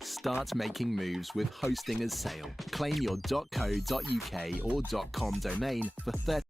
Start making moves with hosting as sale. Claim your .co.uk or .com domain for 30.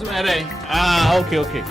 What's the matter? Ah, okay.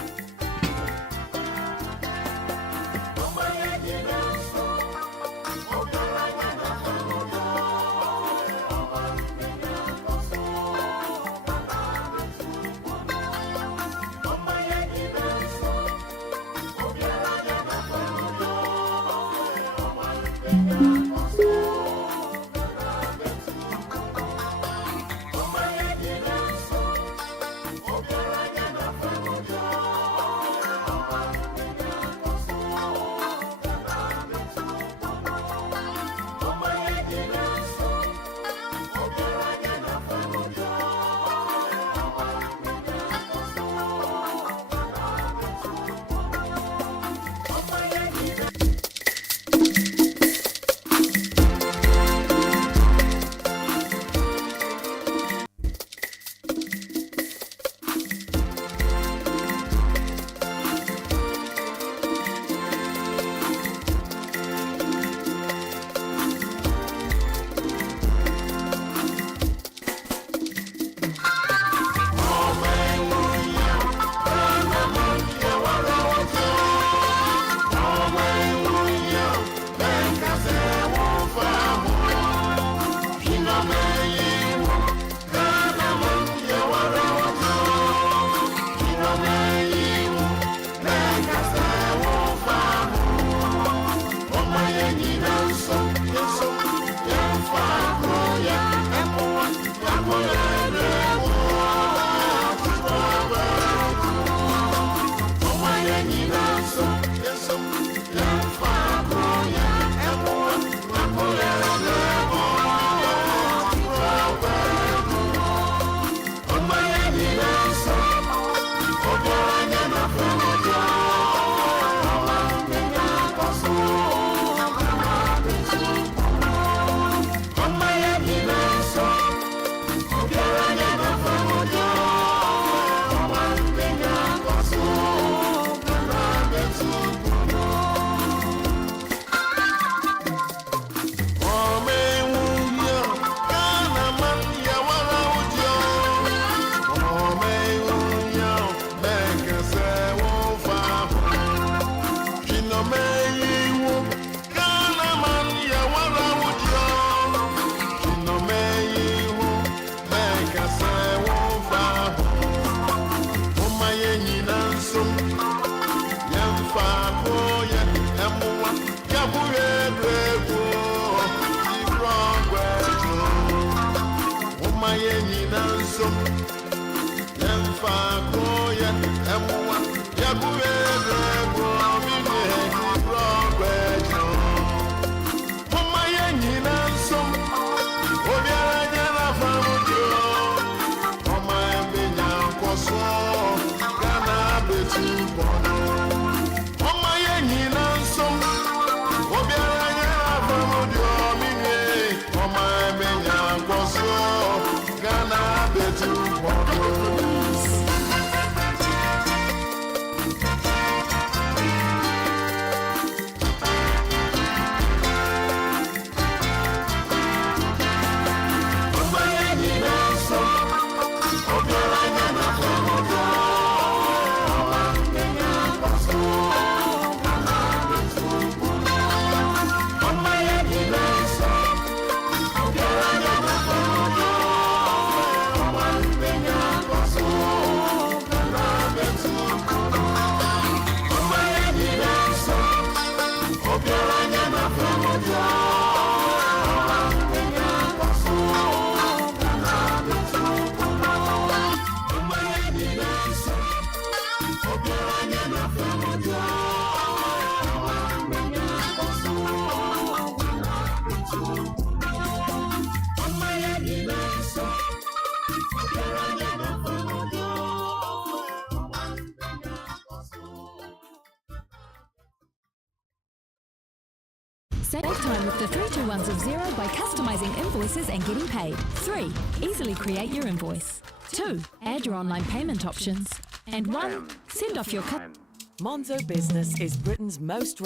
time with the 3-2-1s of Xero by customizing invoices and getting paid. 3. Easily create your invoice. 2. Add your online payment options. And 1. Send off your Monzo Business is Britain's most...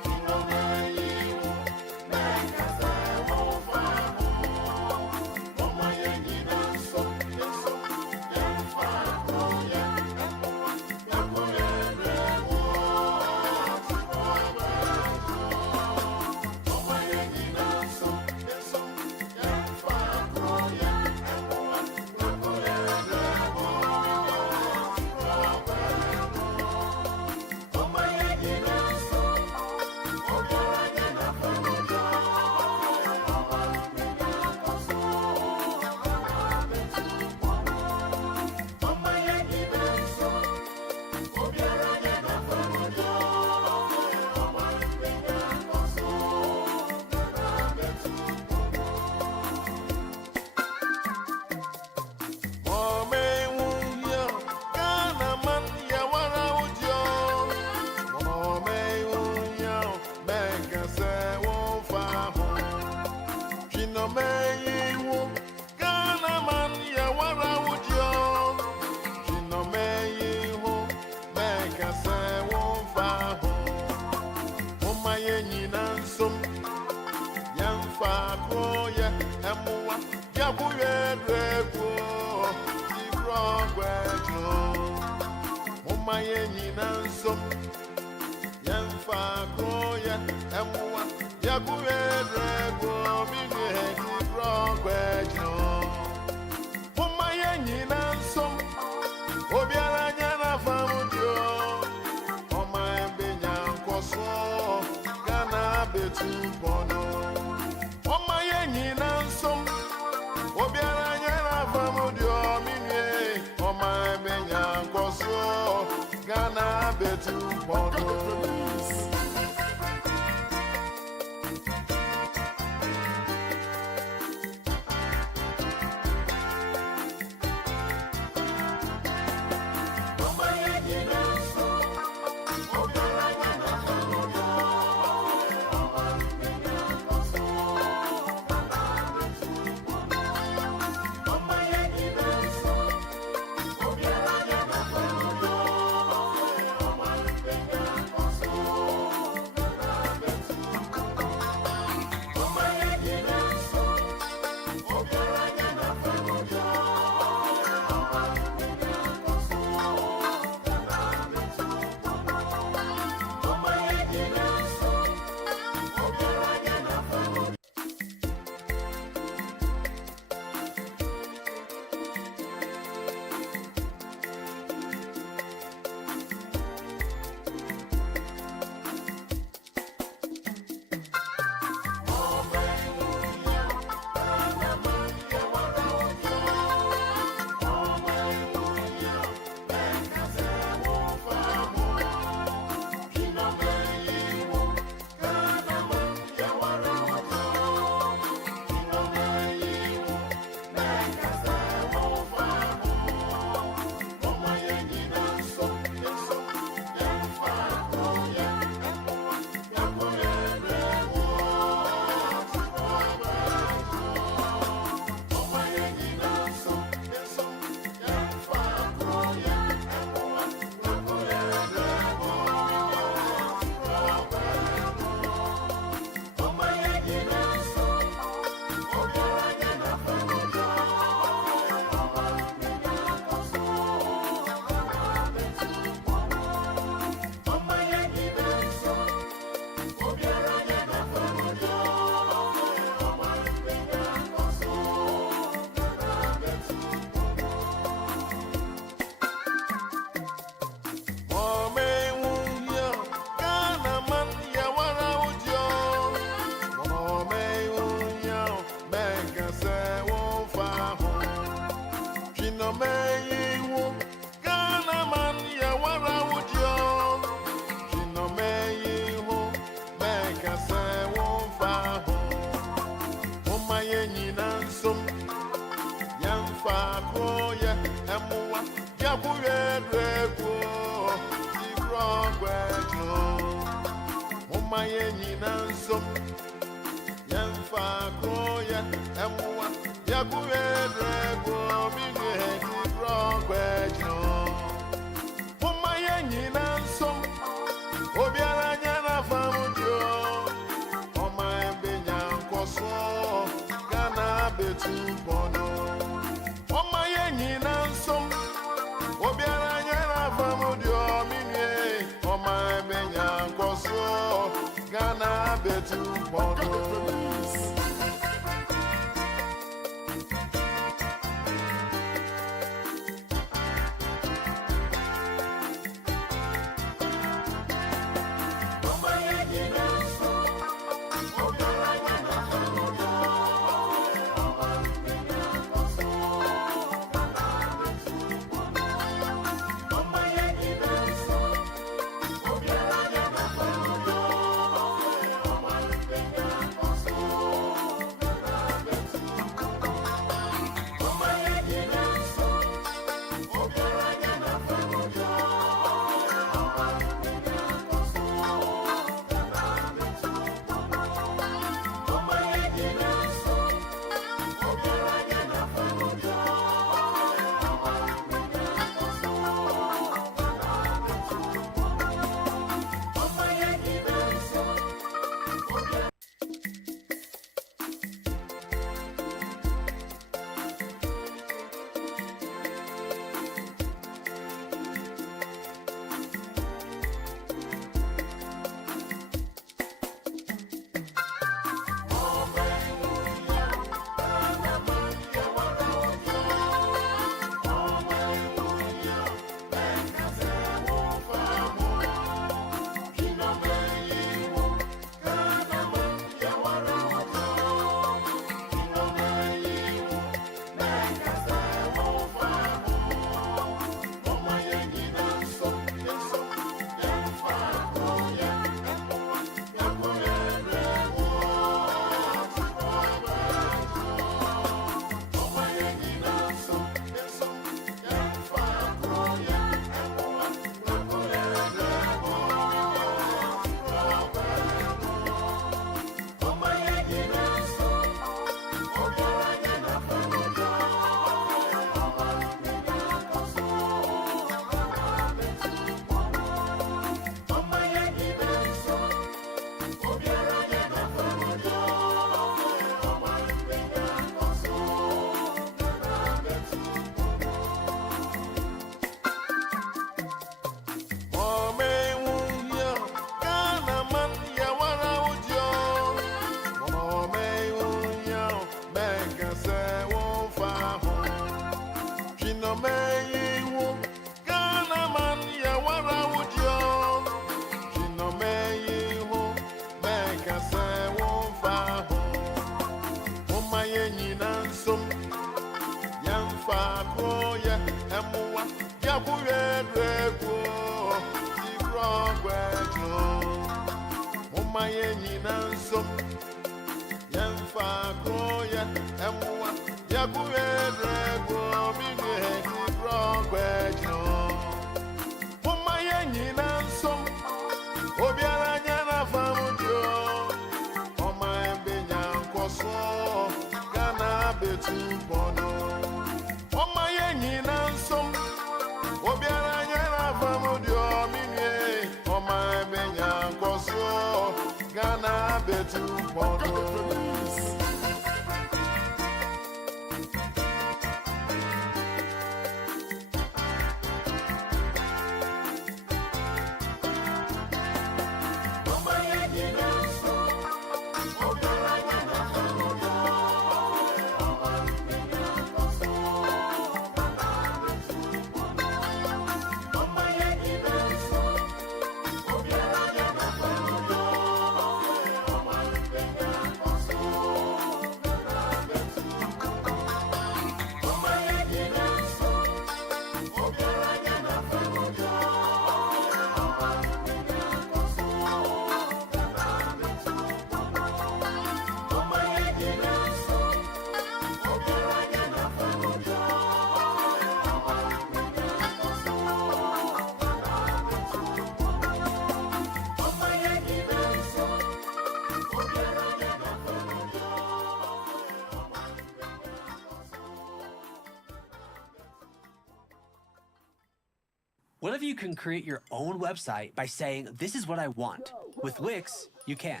What if you can create your own website by saying, this is what I want? With Wix, you can.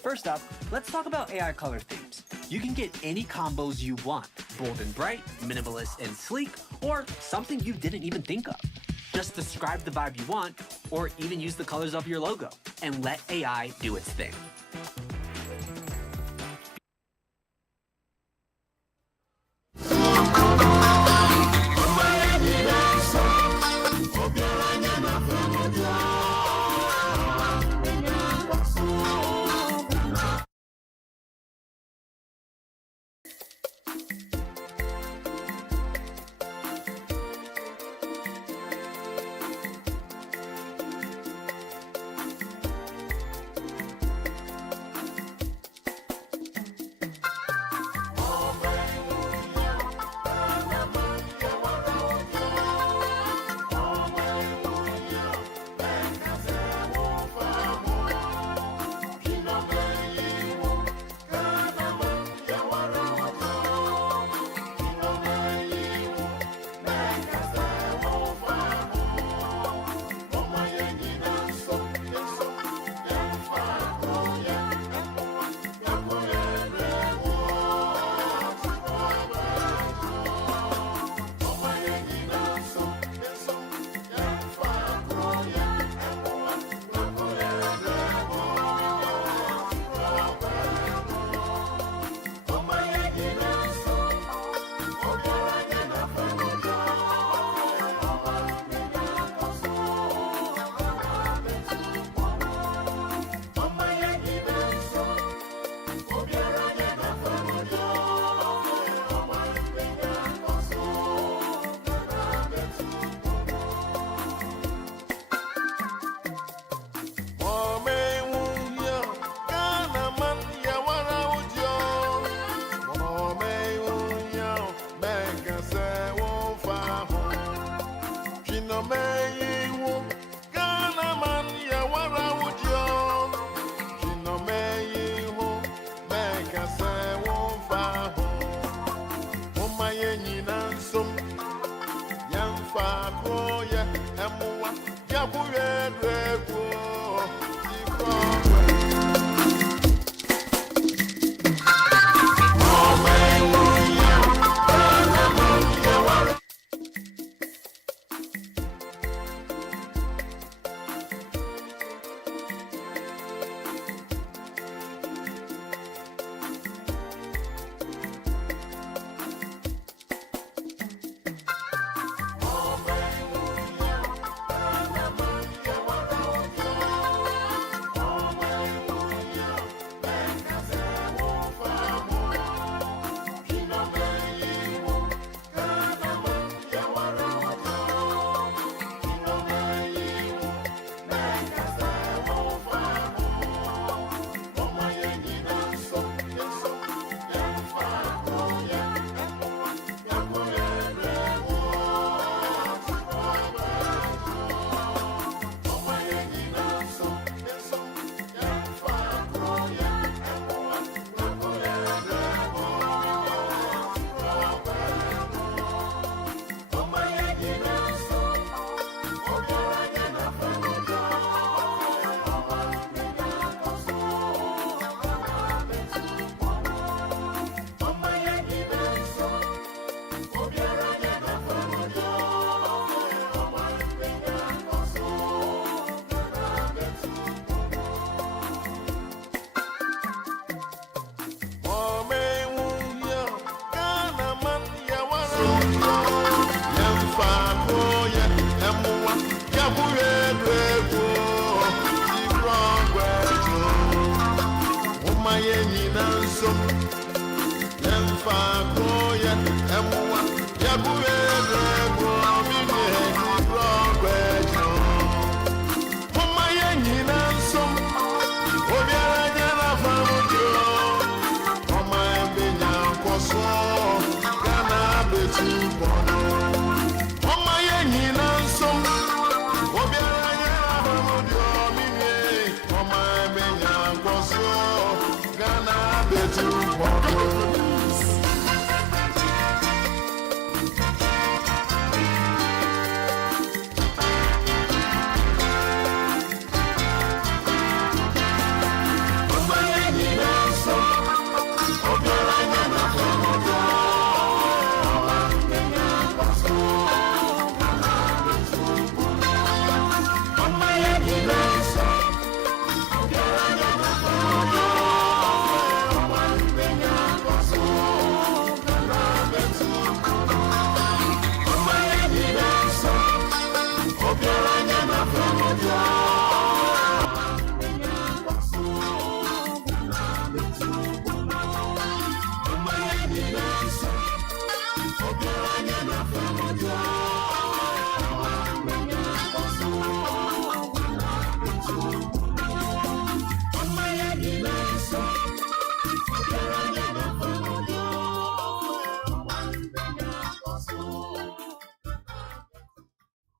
First up, let's talk about AI color themes. You can get any combos you want, bold and bright, minimalist and sleek, or something you didn't even think of. Just describe the vibe you want, or even use the colors of your logo, and let AI do its thing.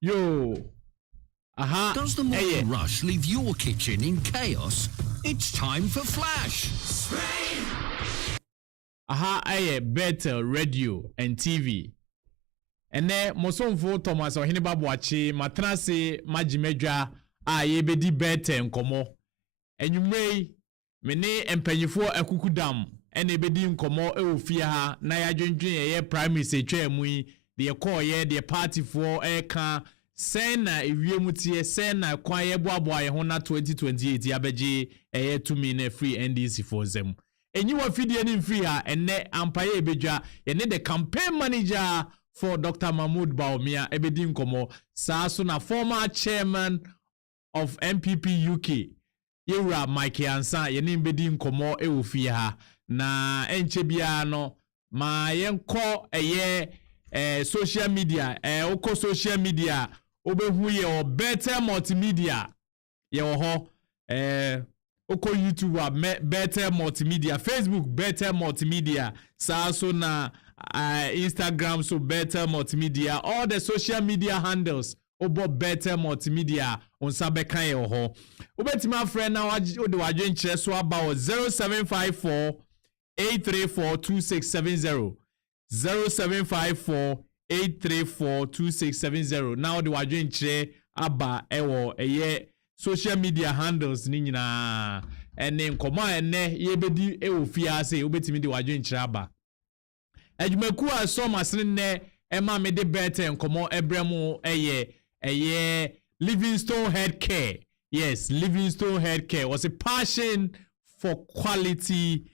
Yo. Aha. Does the morning rush leave your kitchen in chaos? It's time for Flash. Aha, Bethel Radio and TV. And then Mosonfo Thomas or Hinibabu Wachi, Matrase, Majimedra, Yebedi Bethel Nkomo. And you may, Mene and Pennyfo and Kukudam, and Ebedi Nkomo, Eufia, Naya Junjin, Primary Secretary Mui. The call ye the party for eka sena ewiemu sena kwaye boaboa ye hona 2028 yabeji to me na free NDC for them. Enyi wa fidie ni free ha enne ampaye ebedwa ye ne the campaign manager for Dr. Mahamudu Bawumia Ebedi Nkomo so na former chairman of NPP UK Yewura Opare-Ansah ye ne Ebedi Nkomo ewofie ha na enche bia no ma yenko social media oko social media obehu ye o Bethel Multimedia ye ho oko YouTube Bethel Multimedia, Facebook Bethel Multimedia, so na Instagram so Bethel Multimedia, all the social media handles obo Bethel Multimedia on sabekan ye ho obetima friend na ode wadwen kire so about 0754 834 2670 0754-834-2670. Now the wajen che aba ewo social media handles ni nyina ene nkoma ene yebedi ewo fiase obetimi de wajen che aba. Adwumaku aso masene ne ema me de Bethel Nkomo ebremu Livingstone Head Care. Yes, Livingstone Head Care was a passion for quality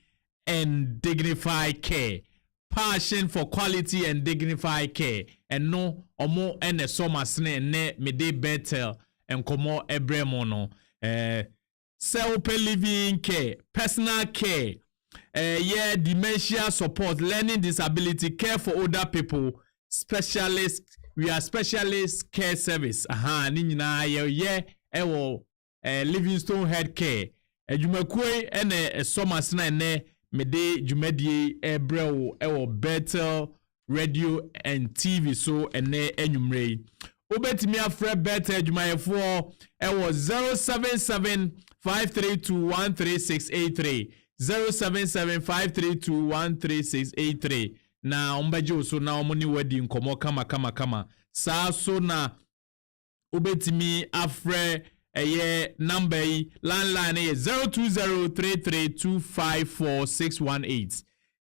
and dignified care. Passion for quality and dignified care. And no omo ene somasne ne mede Bethel Nkomo ebremo no. Self living care, personal care, dementia support, learning disability, care for older people, specialist. We are specialist care service. Aha, ni nyina ewo Livingstone Head Care. Adwumakue ene somasne ne mede jumedie ebrewo ewo Bethel Radio and TV so ene enwumrei obetimi afre Bethel adwumayefo ewo 07753213683 07753213683 na ombaje so na omoni wadi nkomo kama sa so na obetimi afre number landline 0203325461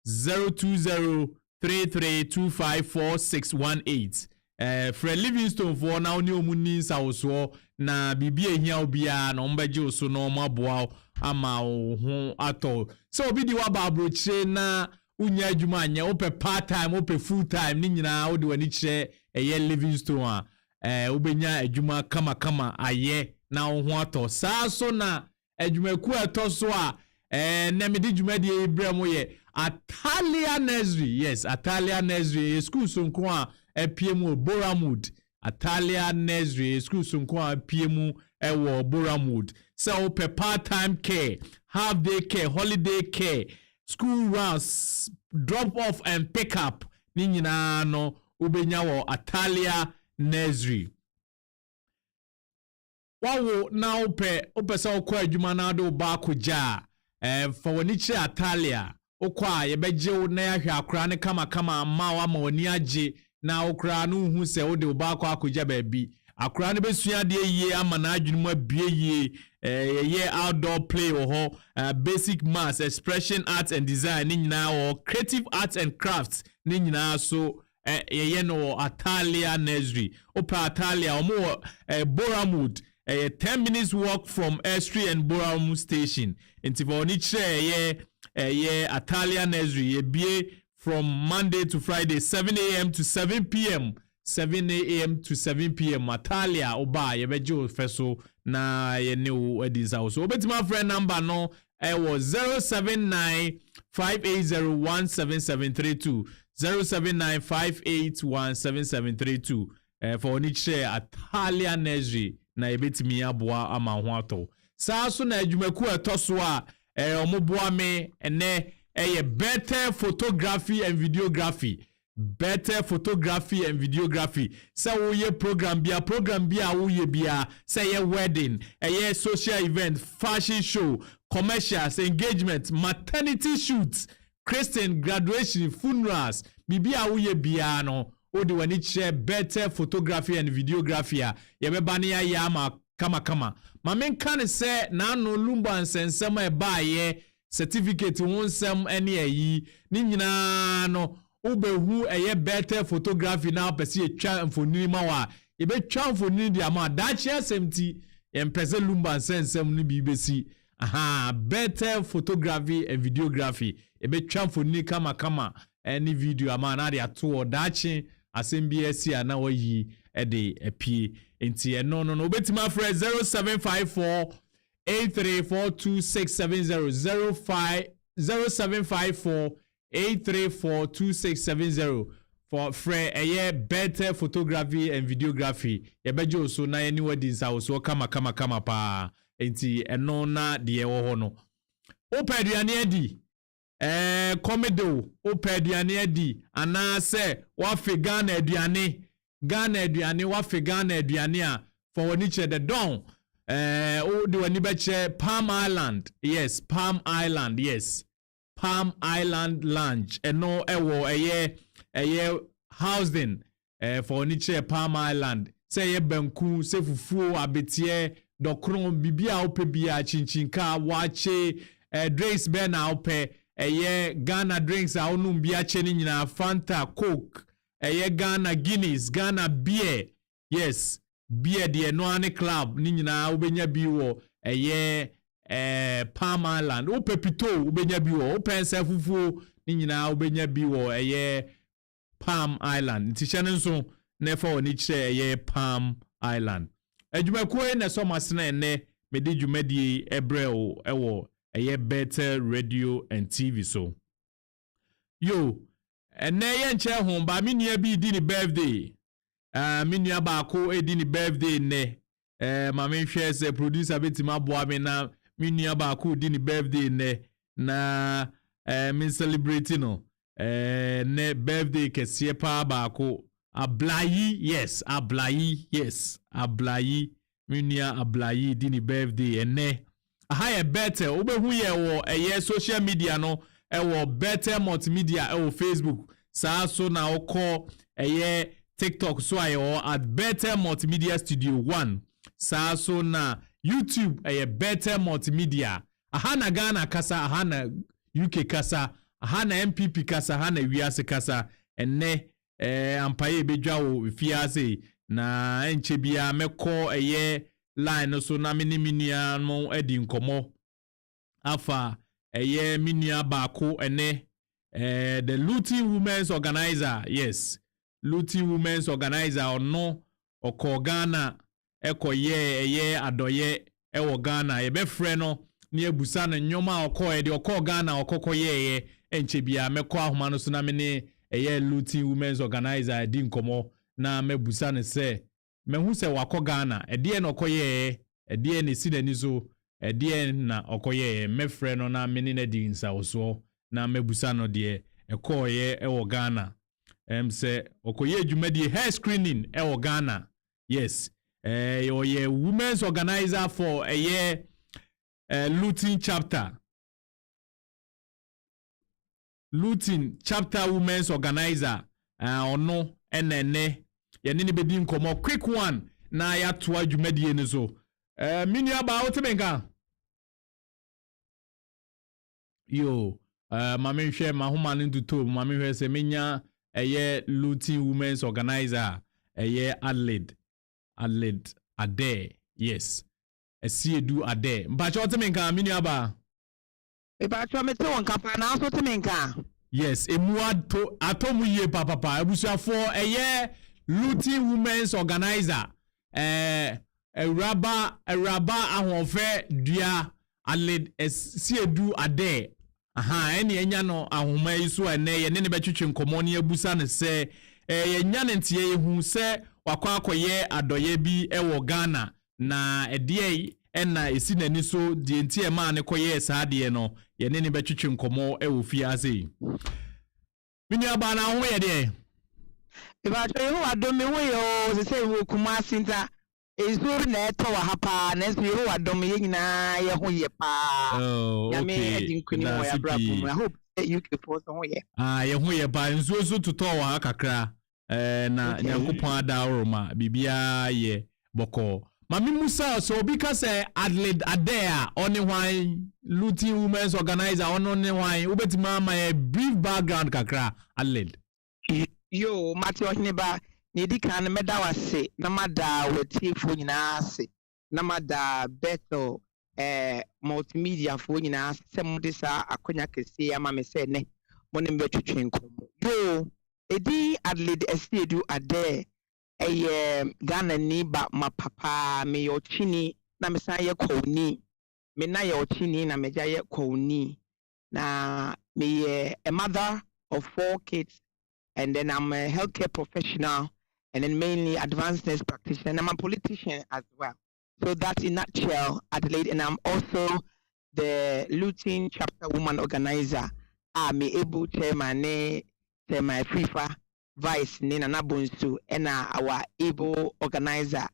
0203325461 Fred Livingstone for now new muni sauso na bibi ehia obia na ombaje oso no maboa ama ho ato so obi di wa babroche na unya adwuma anya ope part time ope full time ni nyina odi wani kire Livingstone ubenya adwuma kama aye na ho ato sa so na adwumaku ato so a na medi dwumadi ebrem ye Atalia Nursery. Yes, Atalia Nursery. School sunkwa PMU Boramwood. Atalia Nursery. School sunkwa PMU ewo Boramwood. So per part-time care, half-day care, holiday care, school runs, drop-off and pick-up. Ni nyina no ubenya wo Atalia Nursery. Wawo na ope sa okwa adwuma na do ba koja for woni kire Atalia okwa ye beje wo na ahwe akra ne kama ma wa ma woni age na okra no hu se wo de ba kwa koja ba bi akra ne besua de yie ama na adwuma bie yie ye outdoor play ho basic maths, expression arts and design ni nyina wo creative arts and crafts ni nyina so ye no Atalia Nursery opa Atalia omo Boramwood 10 minutes walk from Airstream and Boramwood Station. Inti for ni kire ye Atalia Nursery ye be from Monday to Friday 7 a.m. to 7 p.m. 7 a.m. to 7 p.m. Atalia oba ye bejo feso na ye ne edinsa so obetima friend number no was 07958017732 07958177732 for ni kire Atalia Nursery na ebetimi aboa ama ho ato saa so na adwumaku etoso a omoboa me ene better photography and videography so wo ye program bia wo ye bia say ye wedding ye social event, fashion show, commercials, engagement, maternity shoots, Christian graduation, funerals, bibia wo ye bia no odi wani share better photography and videography ye beba ne ya ma kama ma men kan se na no lumba nsensem e ba ye certificate wonsem ene ayi ni nyina no ubehu eye better photography na pese ye twa mfonini ma wa ye be twa mfonini dia ma da chia semti ye mpese lumba nsensem ni bibesi better photography and videography ye be twa mfonini kama any video ama na dia to dachi asembs na wayi ede apie enti no obetima frɛ 0754 834267 0754 834267 for frɛ eye better photography and videography yebejo so na any weddings so kama pa enti eno na de wo ho no opeduane adi komedo opeduane adi ana se wa fe Ghana aduane wa fe Ghana aduane a for woni che the don o de woni be che Palm Island Lounge eno ewo eye housing for woni che Palm Island say ye banku se fufuo abetie dokron bibia ope bia chinchinka wache drinks be na ope Ghana drinks a onum bia che ni nyina Fanta, Coke, Ghana Guinness, Ghana beer. Yes, beer de no ane club ni nyina ubenya bi wo Palm Island. O pepito ubenya bi wo, o pense fufu ni nyina ubenya bi wo Palm Island. Nti chane nso na fa oni che Palm Island. Adwumaku na so masena ene mede dwumadi ebreo ewo Better radio and TV so. Yo, and na ye nche ho ba me nua bi di ni birthday. Me nua ba ko e di ni birthday ne. Ma me hwe se producer betima boa me na me nua ba ko di ni birthday ne na me celebrate no. Ne birthday kese pa ba ko Ablayi, yes. Ablayi. Me nua Ablayi di ni birthday ene. Aha better obehu ye wo social media no wo Bethel Multimedia wo Facebook saa so na wo call TikTok so ayo at Bethel Multimedia Studio 1 saa so na YouTube Bethel Multimedia aha na Ghana kasa aha na UK kasa aha na NPP kasa aha na wiase kasa enne ampaye bedwa wo fiase na enche bia mekọ line so na minimia no edi nkomo afa minia bako ene the Luti Women's Organizer, yes, Luti Women's Organizer ono oko Ghana eko adoye ewo Ghana ebe frɛ no ne ebusa no nyoma oko oko Ghana okoko enchebia mekọ ahoma no so na me ne eye Lutin Women's Organizer di nkomo na mebusa ne se mehu se wakọ Ghana ede na okoye ede ne si n'ani so ede na okoye mefre no na me ne na di nsa oso na mebusa no de ekoye ewo Ghana say okoye adwumadi hair screening ewo Ghana. Yes, you're women's organizer for a year Lutin chapter. Lutin chapter women's organizer ono enene yenini bedi nkomo quick one na ya to adwumadi ene so mini aba otebenka yo mame hwe mahoma ntuto mame hwe se menya eye Lutin women's organizer eye Ade, yes. Esiedu Ade. Mpacho otemenka mini aba. Mpacho mete won kapa na so temenka. Yes, emu atomu ye papa. Ebusuafo eye Lutin Women's Organizer. Raba ahonfe dua Aled Esiedu Ade. Aha, eni enya no ahoma yiso ene ye ne betwetwe nkomo ne abusa ne se yenya ne ntie yehu se wakọ akoye adoye bi ewo Ghana na edie ena esi nani so die ntie ma ne koye saade no ye ne betwetwe nkomo ewo fiase mini aba na ho ye de e ba to yehu adome wo yo se wo kuma sinta ezuru na eto wa hapa na so yehu adome ye nyina ye ho ye pa ya me edi nkuni wo ya brabu I hope you can force ho ye ye ho ye pa nsuo tuto wa kakra na nyankopon adaworoma bibia ye boko mami musa so because Adea only wine Lutin Women's Organizer only wine ubetima my brief background kakra Adelaide yo Matthew Hineba ni dika na meda wase na mada wetifo nyina ase na mada Bethel Multimedia fo nyina se modisa akonya kese ama me se ne mo ne betwetwe nkomo yo edi Adelaide Esiedu Ade Ghana ni ba mapapa me yochini na me san ye kwoni me na yochini na me jaye kwoni na me a mother of 4 kids and then I'm a healthcare professional and then mainly advanced nurse practitioner and I'm a politician as well. So that's in nutshell Adelaide, and I'm also the Lutin chapter woman organizer. I'm able to my FIFA vice Nina Nabunsu and our able organizer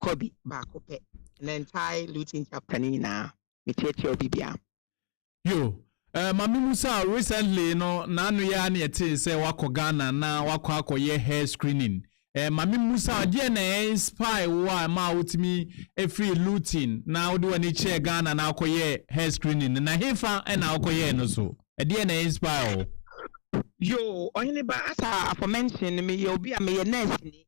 Kobe Bakope and entire Lutin chapter Nina Michecho Bibia. Yo Mami Musa recently no nanu ya ni eti se wako Ghana na wako akoye hair screening. Mami Musa die na inspire wa ma utimi free Lutin na odi wani che Ghana na akoye hair screening na hefa na akoye no so. Die na inspire yo only ba asa afomention me yo bi a me nurse ni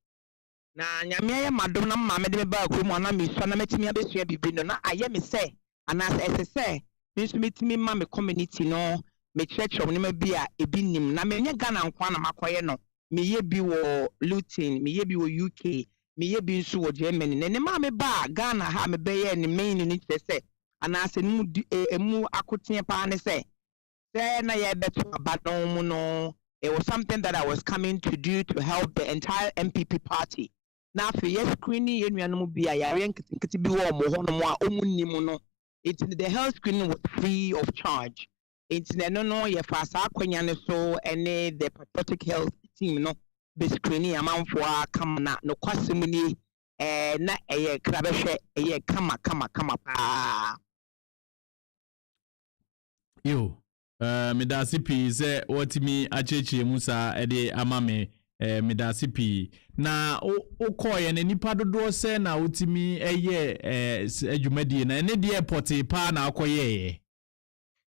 na nyame aye madom na mama de me ba akru mo na me so na metimi abesua bibi no na aye me se ana se nso metimi ma me community no me church om ne ma bi a ebi nim na me nya Ghana nkwa na makoye no me ye bi wo Lutin me ye bi wo UK me ye bi nso wo Germany na ne ma me ba Ghana ha me be ye ne main ni se ana se mu emu akoten pa ne se na ye beto abadon no. It was something that I was coming to do to help the entire NPP party. Now for yes screening yenuanom bia yare nkiti bi wo mo hono mo a omunnim no. It's the health screening was free of charge. It's no ye fa sa kwanya ne so ene the patriotic health team no be screening amanfo a kama na no kwasem ni na eye krabehwe eye kama pa. Yo medasipi ze watimi acheche musa ede amame medasipi na okoye ne nipa dodo se na otimi eye adwumadi na ne de airport pa na akoye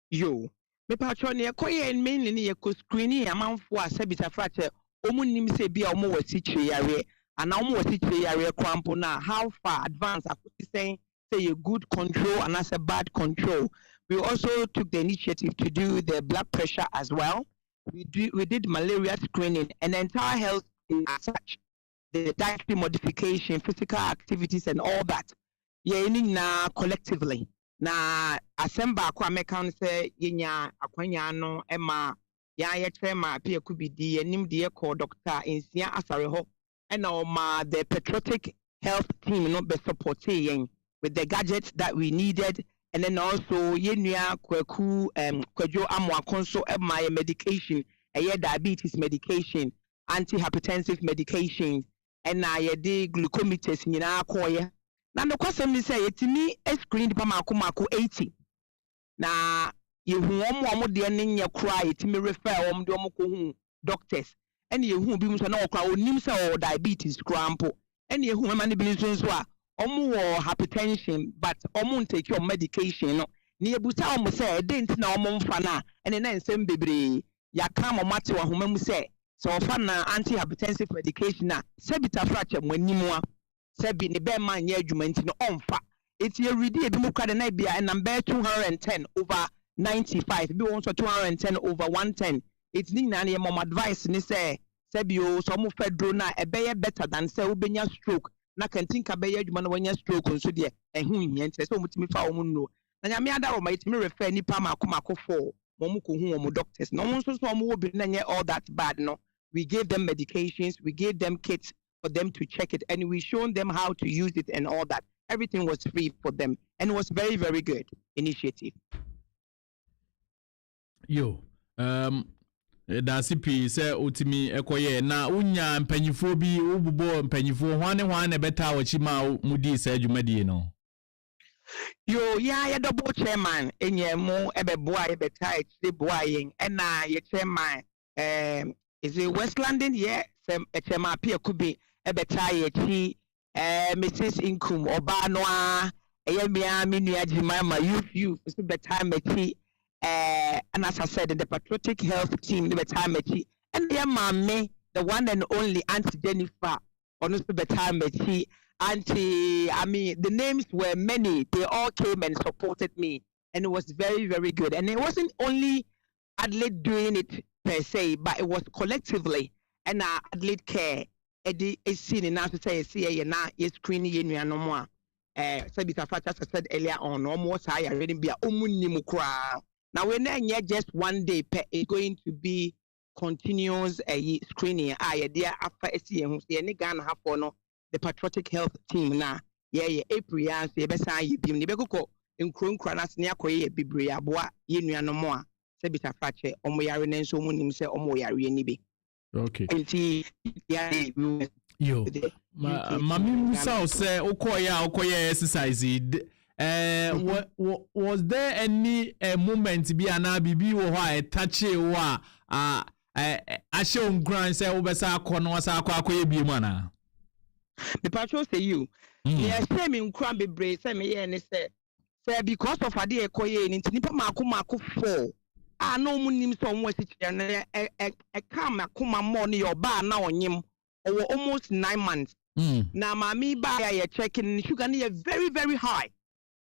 yo me patro ne akoye mainly ne ko screening amanfo a sabita frache omunnim se bia omo wasichire yare ana omo wasichire yare kwampo na how far advance akuti say a good control and as a bad control. We also took the initiative to do the blood pressure as well. We did malaria screening and entire health as such, the dietary modification, physical activities and all that. Yeah, na collectively. Na asemba kwa mekan se yenya akwanya no ema ya chairman apia kubidi enim de call doctor Insia Asareho and the patriotic health team no be supporting yen with the gadgets that we needed, and then also yenua kwaku kwajo amwakonso my medication, diabetes medication, antihypertensive medication, and I de glucometers nyina akoye. Na no kwasem ni say yetimi screen di pa mako 80. Na yehu omo de ne nya kura yetimi refer omo de omo ko hu doctors. And yehu bi mu so na okra onim say o diabetes crampo. And yehu mama ne bi nso a omo wo hypertension but omo take your medication no. Ni ebusa omo say e dey nti na omo mfa na ene na nsem bebre ya ka mo mate wa homa mu say so ofa na antihypertensive medication na sebita fracture mo animu a sebi ne be man ye adwuma nti no onfa eti eridi ebi mu kwade na bia number 210 over 95 bi won so 210 over 110 eti ni na mom advice ni say sebi o so mo fedro na e be better than say ubenya stroke na kantinka be adwuma na wanya stroke nso de ehu hia nti say omutimi fa wo no na nyame ada wo ma etimi refer ni pa mako for mom ko hu wo doctors no nso so mo wo bi na nye all that bad no. We gave them medications, we gave them kits for them to check it, and we shown them how to use it and all that. Everything was free for them, and it was very, very good initiative. Yo, dasipi se utimi ekoye na unya mpanyifo bi ububo mpanyifo hwane beta wachima mudi se adwumadi no. Yo, ya double chairman enye mo ebeboa ebeta e boa yen na ye chairman is it West London? Yeah, some HMRP could be a better Mrs. Nkomo Obanoa, Ayamia, Minia Jimama, youth, it's a better meti, and as I said, the patriotic health team, the better meti, and their mammy, the one and only Auntie Jennifer, honest better meti, the names were many, they all came and supported me, and it was very, very good, and it wasn't only Adelaide doing it per se, but it was collectively and Adelaide care. Eddie is seen in to say, see, na is screening in no more. Sabita Fatas said earlier on, almost I already be a umunimukra. Now, we're not yet just one day, it's going to be continuous screening. I dear after SCM, any gun have for no the patriotic health team now. Yeah, April, say, Bessa, you be Nibeko in Krun Kranas near Koye, Bibria, Boa, Yenu no more. Sebita fracture omoyare nenso munim se omoyare ni bi. Okay. Enti yo mami musa say okoya exercise was there any moment bi ana bibi wo ho a touch wo a ashe on ground say obesa akọ no asa akọ bi mu ana. The patrol say you yeah say me nkran bebre say me ye ne say because of ade ekoye ni nipa mako 4 no munim so won asichire na e kam akoma mo ne your ba na onyim or almost 9 months. Na mami ba ya checking sugar na very, very high.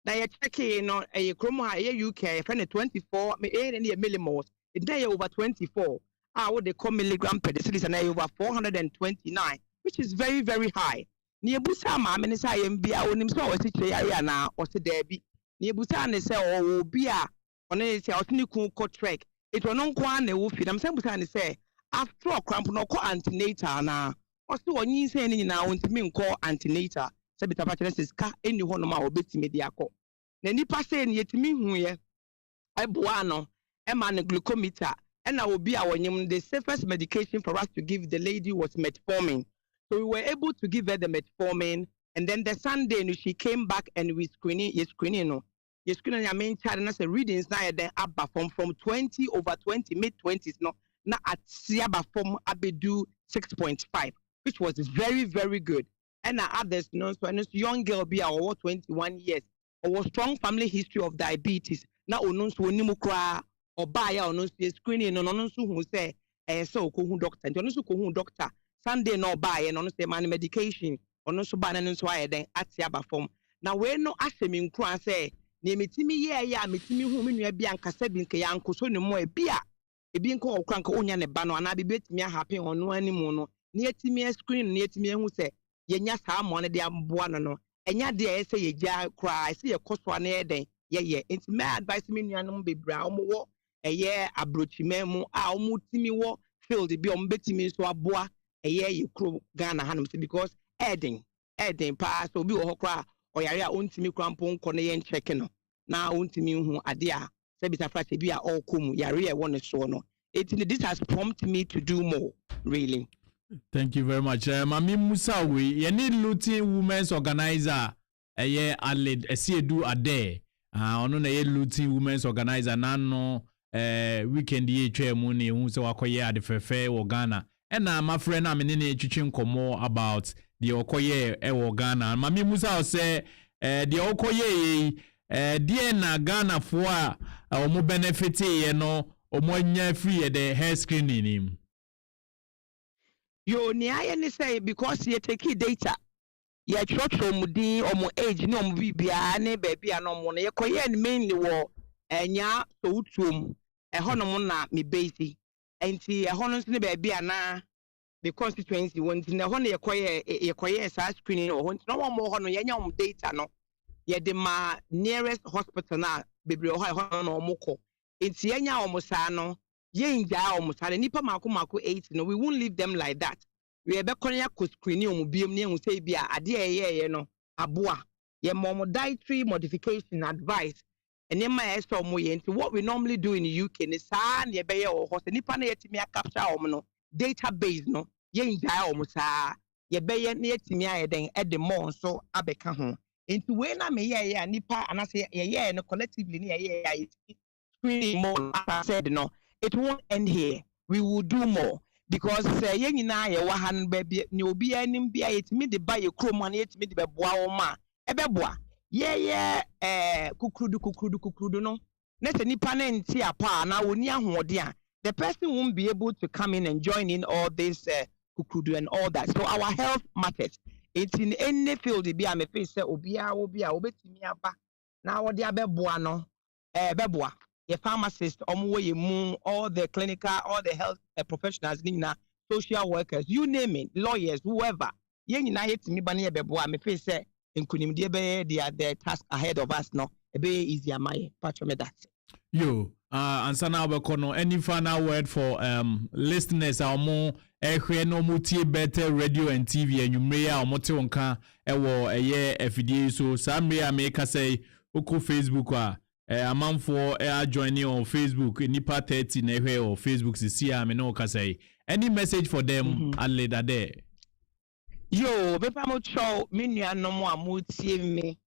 Na ya checking no a chromo high UK friend 24 me millimores. It day over 24. What they call milligram per deciliter na over 429, which is very, very high. Ni ebusa ma me say mbia onim so asichire ya na o se da bi. Ni ebusa ne say o bi a on say otni kun ko trek. It was non kwa na wo fi. I'm saying say after a cramp no ko antenatal na also onyi say ni na wontimi nko antenatal se bita pa kire ska eni ho no ma obetimi de akọ na nipa say ni yetimi hu ye eboa no e ma ne glucometer e na obi a wonyim the safest medication for us to give the lady was metformin, so we were able to give her the metformin, and then the Sunday she came back and we screening no you screen your main child and say readings now then up from 20 over 20 mid 20s no na at siaba from abedu 6.5, which was very, very good. And others no so and young girl be our 21 years or strong family history of diabetes na onunso onimukra or buy onunso screening no onunso who say so ko hu doctor onunso ko hu doctor Sunday no buy and onunso man medication onunso ba na nso aye den at siaba from na we no asemi nkra say na metimi ye ya metimi hu me nua bia nkasa bi nke ya nkoso ne mo bia ebi nko okra nka onya ne ba no ana bi betimi happen ono animu no na yetimi screen na yetimi ehu se yenya saa mo ne de aboa no enya de e se yegya kra se ye koso na ye den ye enti me advice me nua no bebra omo wo eye abrochime mu a omutimi wo field bi ombetimi so aboa eye yekro Ghana hanum because Eden pa so bi wo hokra oyare a ontimi krampo nko ne yen check no na ontimi hu ade a se bisa frache bi a okom yare e won so no this has prompted me to do more really. Thank you very much. Mami Musa we any Lutin Women's Organizer Aled Esiedu Ade ono na ye Lutin Women's Organizer nano weekend ye twa mu ne hu se wakoye ade fefe wo Ghana na my friend am ne ne twitwi nkomo about the okoye wo Ghana. Mami Musa say the okoye die na Ghana fo a omo benefit ye no omo nya free the hair screening him. Yo ni aye ni say because you take data ye church mudin omo age ni omo bibia ne baby anom no ye koye mainly wo enya so utum honom na me base enti honom ne baby ana the constituency won na hono ye koye sa screening o hono no mo hono ye nya omo data no ye de ma nearest hospital na bebre hono no omo ko enti ye nya omo sa no yenja omusale nipa mako 8 no we won't leave them like that we be konya ko screening omubiem ne hu say bia ade ye no aboa ye mom dietary modification advice ene ma eso omo ye nti what we normally do in the UK ni sa na ye be ye o ho se nipa na yetimi capture omo no database no yenja omusa ye be ye na yetimi ayeden e de more so abeka ho nti we na me ye nipa anase ye no collectively ni ye screening more as I said no. It won't end here. We will do more because yen na ye wa han baby ni obi anim bia yetimi de ba ye krom an yetimi de beboa wo ma ebeboa ye kukrudu no na se nipa na nti apa na woni ahode a the person won't be able to come in and join in all this kukrudu and all that. So our health matters. It's in any field bi am face say obi a obetimi aba na wode abeboa no beboa the pharmacist, all the clinical, all the health professionals, social workers, you name it, lawyers, whoever. Me face the task ahead of us no. Be easier my patch me that. Yo, ansana obekono any final word for listeners more no mutie Bethel radio and TV and you may omote wonka ewo eye FDA so samre make say oko Facebook amanfo joining on Facebook nipa 30 na ehwe on Facebook sisi am no ka say any message for them aleda there. Yo bepa mo show me nuanom amutie me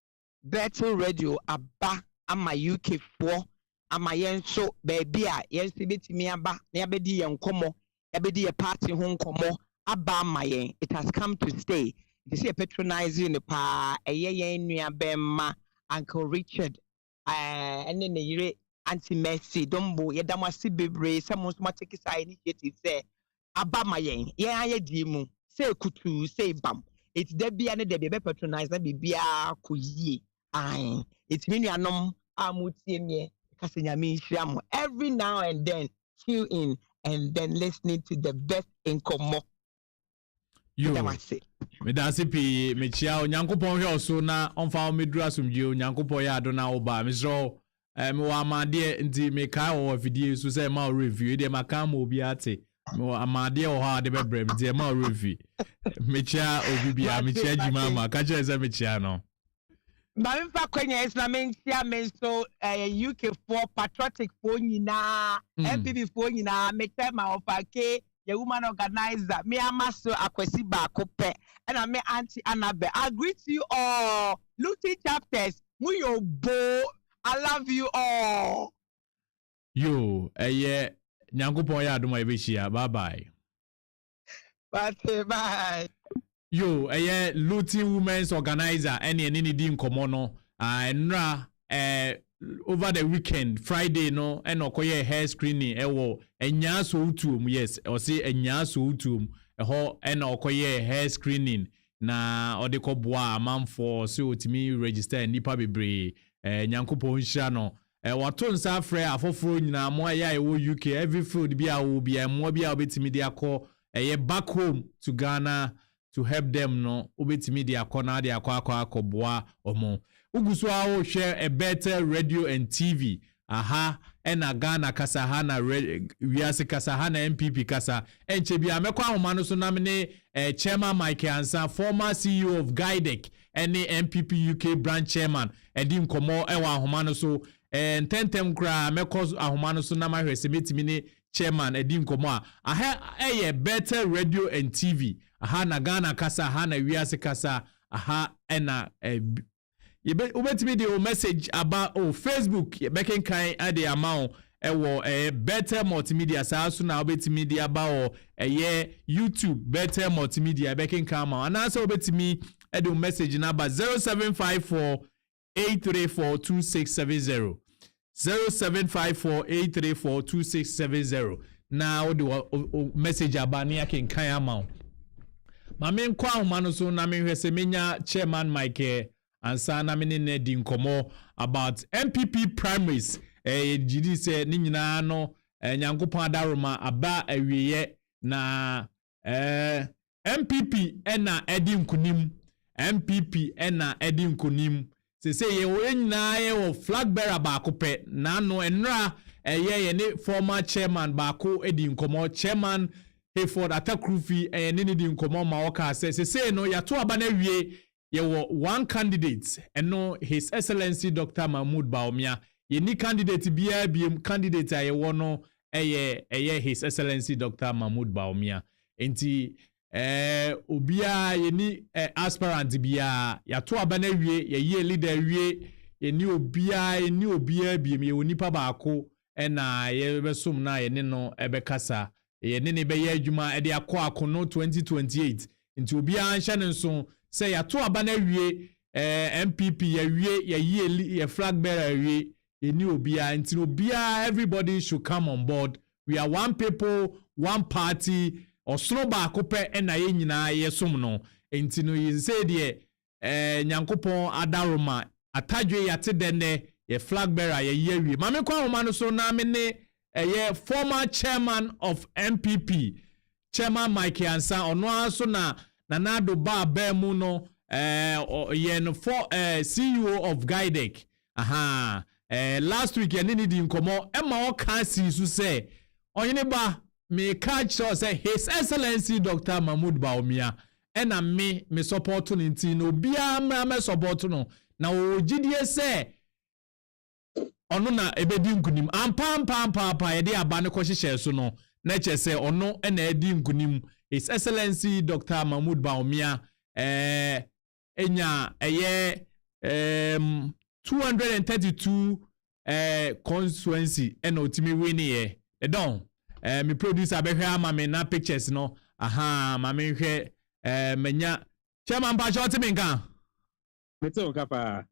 Bethel radio aba ama UK 4 ama yenso baby a yenso betimi aba na yabedi ye nkomo yabedi ye party ho nkomo aba ama yen. It has come to stay. They say patronizing the pa eye nua bemma Uncle Richard and then the anti mercy dombo yedamasi bebre some take initiative say abama yen ye dimu say kutu say bam it's debi and the be patronize na bibia koyie ai it's mean anom amutie me kasi nyame nhyiam every now and then tune in and then listening to the best Nkomo. Yo me da se pi me chia onyankopon hwe oso na onfa medura asomdwe onyankopon ya adona oba me so me wa amade nti me kai wo video so say ma review de maka ma obi ate me amade wo ha de bebrem de ma review me chia obi bia me chia jima ma ka che say me chia no ma me fa kwanya is na me chia me so UK 4 patriotic for nyina NPP for nyina me tema ofake the woman organizer, me amaso akwesi ba kope, and I me Auntie Annabelle. I greet you all. Luty chapters, we your bo. I love you all. Yo, yeah, nyankopon ya adoma ebeshia. Bye bye. Bye. Yo, yeah, Luty Women's Organizer, any di Nkomo no. Nra over the weekend Friday no okoye hair screening ewo enya so utum yes or say enya so utum ho okoye hair screening na odekobwa amanfo so otimi register nipa bebre nyankopon hia no wato nsa frɛ afoforo nyina mo aya ewo UK every field bi a wo bi mo bi a obetimi de akɔ back home to Ghana to help them no obetimi de akɔ na de akɔ omo Ugusu awo share a Bethel radio and TV. Aha, ena Ghana kasa ha na wiase kasa ha na NPP kasa enche bia mekwa ahoma no so na me chairman Opare-Ansah, former CEO of Guidec any NPP UK branch chairman edi nkomo ewa ahoma no so tentem kra mekọ ahoma no so na ma hwese metimi ne chairman edi nkomo a aha eye Bethel Radio and TV aha na Ghana kasa ha na wiase kasa aha ena ubetimi the message about Facebook making kind at the amount Bethel Multimedia so na ubetimi the about YouTube Bethel Multimedia making come and also ubetimi the message number 0754 834 2670 0754 834 2670 now the message about near king kind amount mame nkwa ahoma so na me hwese menya chairman Opare-Ansah na me ne di nkomo about NPP primaries gidi se ni nyina no nyankopon adaroma aba awieye na MPP ena edi nkunim MPP ena edi nkunim se ye wo nyina ye wo flag bearer ba kope na no enra ye ne former chairman ba ko edi nkomo chairman Hayford Atakrufi nini di nkomo ma waka say no ya to aba na wie ye wo one candidate no His Excellency Dr. Mahamudu Bawumia ye ni candidate bia biem candidate aye wo no eye His Excellency Dr. Mahamudu Bawumia enti obia ye ni aspirant bia ya to aba na wie ye leader wie ye ni obia biem ye onipa baako na ye besom na ye ne no ebekasa ye ne be ye adwuma e de akọ akono 2028 nti obi anhye ne nso say ya to aba na wie MPP ya wie ye flag bearer wie ye ni obi nti obi everybody should come on board. We are one people, one party. Osoro ba akope na ye nyina ye som no nti no ye say de nyankopon adaroma atadwe ya te dene ye flag bearer ye wie mame kwa homa no so na me ne former chairman of NPP, Chairman Opare-Ansah, ono aso na nanado ba mu no for CEO of Guidec. Aha. Last week ni di nkomo ema o kan si su say onyene ba me catch say His Excellency Dr. Mahamudu Bawumia ena me support no nti no bia me support no na o gidie say ono na ebedi nkunim ampa ye de aba ne kohihye so no na chese ono na edi nkunim His Excellency Dr. Mahamudu Bawumia enya 232 constituency ena otimi win ye don me producer be hwe ama me na pictures no aha ma me hwe menya chairman ba short me nkan meto kapa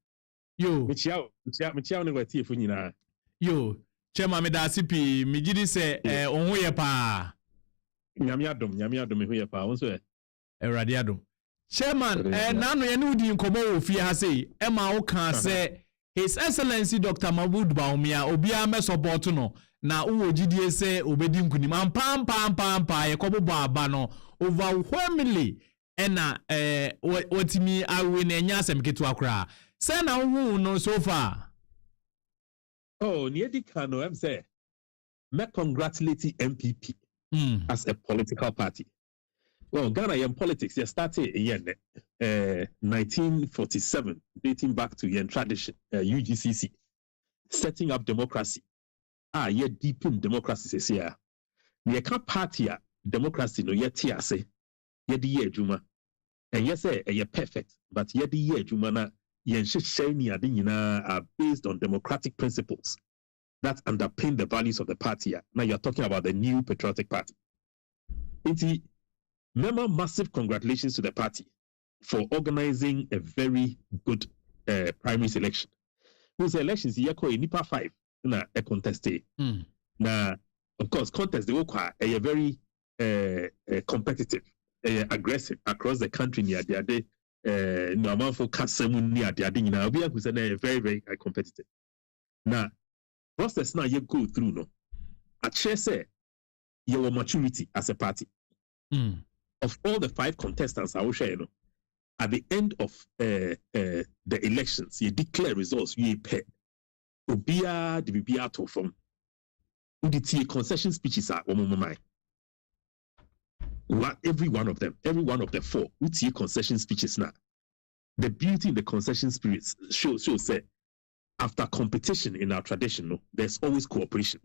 yo michia ne wati fu nyina yo chema me da sipi mi gidi se onhu ye pa nyame adom hu ye pa won so erade adom chairman nanu ye ne udi nkomo wo fie ha sei e ma wo kan se His Excellency Dr. Mahamudu Bawumia obia me support no na wo gidi se obedi nkunim ampa ye kobo aba no overwhelmingly ena watimi awe na enya asem ketu akra say na wo no so far. Oh, Niedi Kano, I'm saying, me congratulate MPP as a political party. Well, Ghana in politics, they started in 1947, dating back to your tradition, UGCC, setting up democracy. Yeah, deep in democracy, say, yeah. You can't party democracy, no, yet, yeah, say, yeah, the year, Juma. And yes, you're perfect, but yeah, the year, Juma, are based on democratic principles that underpin the values of the party. Now you're talking about the new patriotic party. Remember, massive congratulations to the party for organizing a very good primary election. Those elections, you call NIPA 5 na a contest. Now, of course, contest they are very competitive, aggressive across the country. Near the no amount for Kasamu near the Adina, we are very, very competitive. Now, process now you go through no. At say your maturity as a party. Of all the 5 contestants, I will share, at the end of the elections, you declare results, you pay. Obia the BBA to from the concession speeches are every one of them, every one of the four, concession speeches now. The beauty in the concession spirits shows that after competition in our tradition, no, there's always cooperation.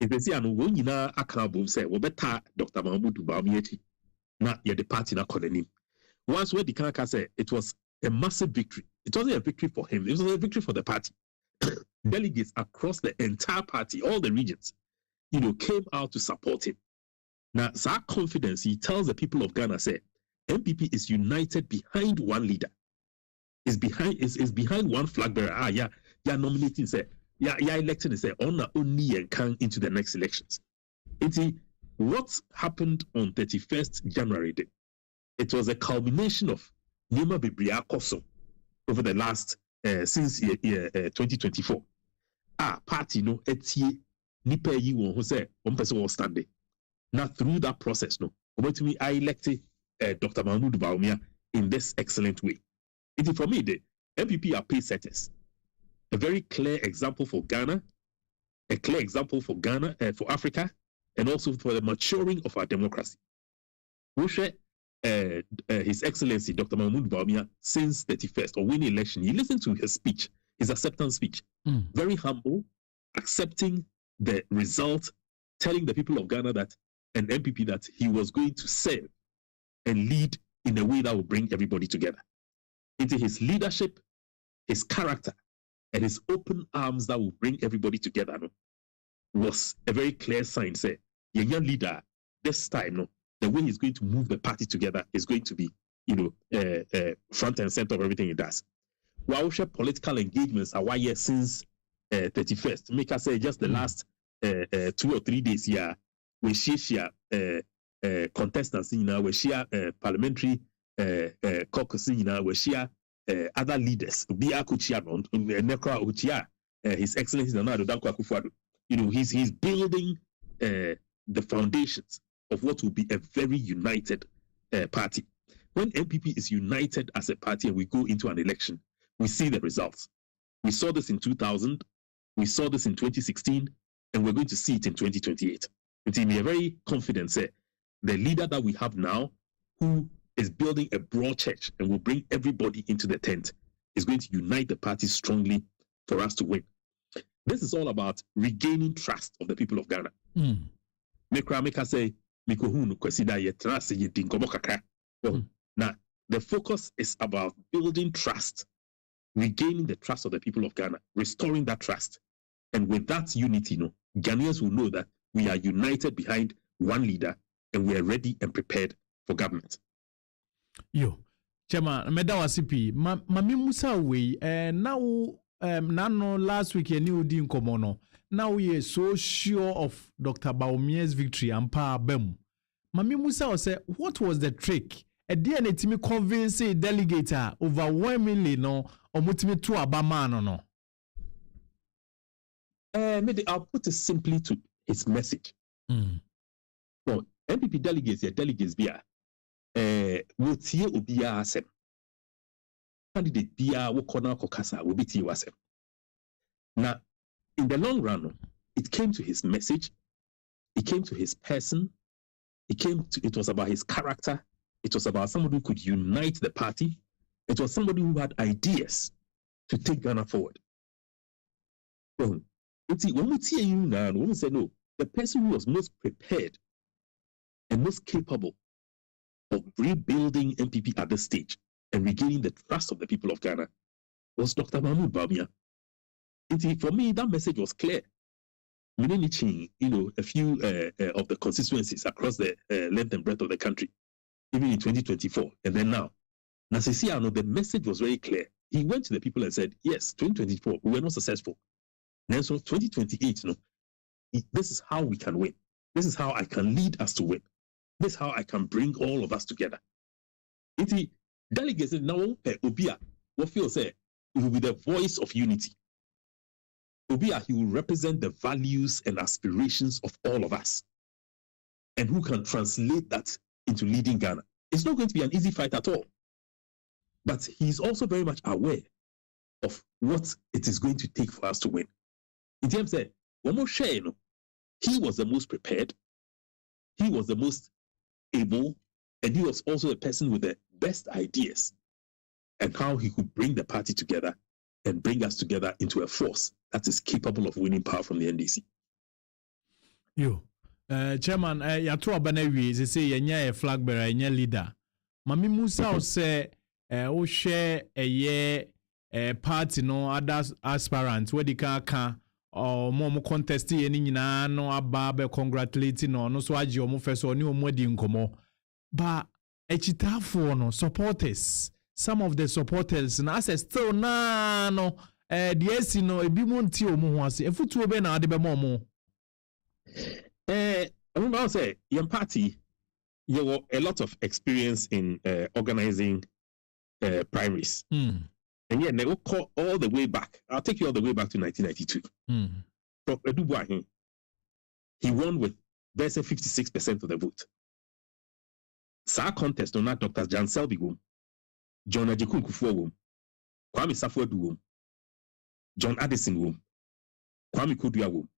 If they say, I know when you know, I can't boom say, well, better Dr. Mahamudu Bawumia, not yet the party not calling him. Once where the Kanaka said it was a massive victory. It wasn't a victory for him, it was a victory for the party. Delegates across the entire party, all the regions, came out to support him. Now, that confidence, he tells the people of Ghana, say, NPP is united behind one leader. Is behind one flag bearer. Yeah, nominating, say, electing, say, only and can into the next elections. What happened on 31st January Day? It was a culmination of Nima Bibria Koso over the last since 2024. Party no etie nipa yi won ho say one person was standing. Now through that process, no, I elected Dr. Mahamudu Bawumia in this excellent way. For me, the NPP are pace setters. A very clear example for Ghana, a clear example for Ghana, for Africa, and also for the maturing of our democracy. We share His Excellency Dr. Mahamudu Bawumia since 31st or winning election. You listen to his speech, his acceptance speech. Very humble, accepting the result, telling the people of Ghana that an MPP that he was going to serve and lead in a way that will bring everybody together. Into his leadership, his character, and his open arms that will bring everybody together was a very clear sign. Say, young leader, this time, the way he's going to move the party together is going to be, front and center of everything he does. While political engagements are why since 31st, make us say just the last 2 or 3 days here, we share contestants, we share parliamentary caucus, we share other leaders. His Excellency Nana Danko Akufo-Addo, he's building the foundations of what will be a very united party. When NPP is united as a party and we go into an election, we see the results. We saw this in 2000, we saw this in 2016, and we're going to see it in 2028. We are very confident, say, the leader that we have now, who is building a broad church and will bring everybody into the tent, is going to unite the party strongly for us to win. This is all about regaining trust of the people of Ghana. Now, the focus is about building trust, regaining the trust of the people of Ghana, restoring that trust. And with that unity, Ghanaians will know that we are united behind one leader and we are ready and prepared for government. Yo, Chema, Medawasipi, Mami Musa we now Nano last week you knew Nkomo no. Now we are so sure of Dr. Bawumia's victory and power bem. Mami Musa said, what was the trick? A DNA team convince a delegate overwhelmingly no or mutimi to Abama no. Maybe I'll put it simply to its message. So NPP delegates bia will tie obia asem. Candidate bia wo kona kokasa will be tie wasem. Now, in the long run, it came to his message, it came to his person, it was about his character, it was about somebody who could unite the party, it was somebody who had ideas to take Ghana forward. So, when we see you now, when we say no, the person who was most prepared and most capable of rebuilding NPP at this stage and regaining the trust of the people of Ghana was Dr. Mahamudu Bawumia. For me, that message was clear. A few of the constituencies across the length and breadth of the country, even in 2024, and then now. Nasisiano, the message was very clear. He went to the people and said, yes, 2024, we were not successful. Then so 2028, this is how we can win. This is how I can lead us to win. This is how I can bring all of us together. Delegates now, Obia, what feels say, it will be the voice of unity. Obia, he will represent the values and aspirations of all of us. And who can translate that into leading Ghana. It's not going to be an easy fight at all. But he's also very much aware of what it is going to take for us to win. In terms of one more share, He was the most prepared, he was the most able, and he was also a person with the best ideas and how he could bring the party together and bring us together into a force that is capable of winning power from the NDC. Chairman, yato abanawi say yenya a flag bearer, yenya leader. Mami Musa say o share a party no other aspirants where the can or more contest any nyina no aba congratulating no so agi omo first or new omo di nkomo. But echitafo no supporters, some of the supporters na say still na no the esi no ebi mo nti omo ho ase efutu obe na ade be mo. I remember say your party, you have a lot of experience in organizing primaries. And yet, they will call all the way back. I'll take you all the way back to 1992. Prof. Edubuahin, he won with there's 56% of the vote. Sa contest on that Dr. Jan Selby won, John Ajikun Kufuor won, Kwame Safwedu won, John Addison won, Kwame Kodua won.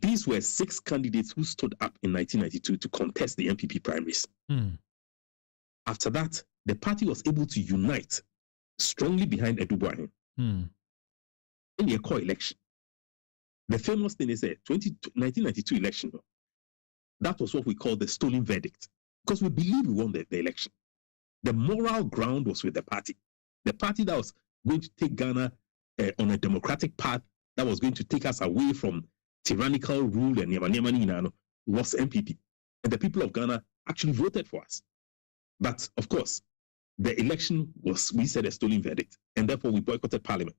These were 6 candidates who stood up in 1992 to contest the NPP primaries. After that, the party was able to unite strongly behind Edubuahin in the co-election. The famous thing is a 1992 election. That was what we call the stolen verdict, because we believe we won the election. The moral ground was with the party that was going to take Ghana on a democratic path, that was going to take us away from tyrannical rule and was NPP. And the people of Ghana actually voted for us. But of course, the election was, we said, a stolen verdict, and therefore we boycotted parliament.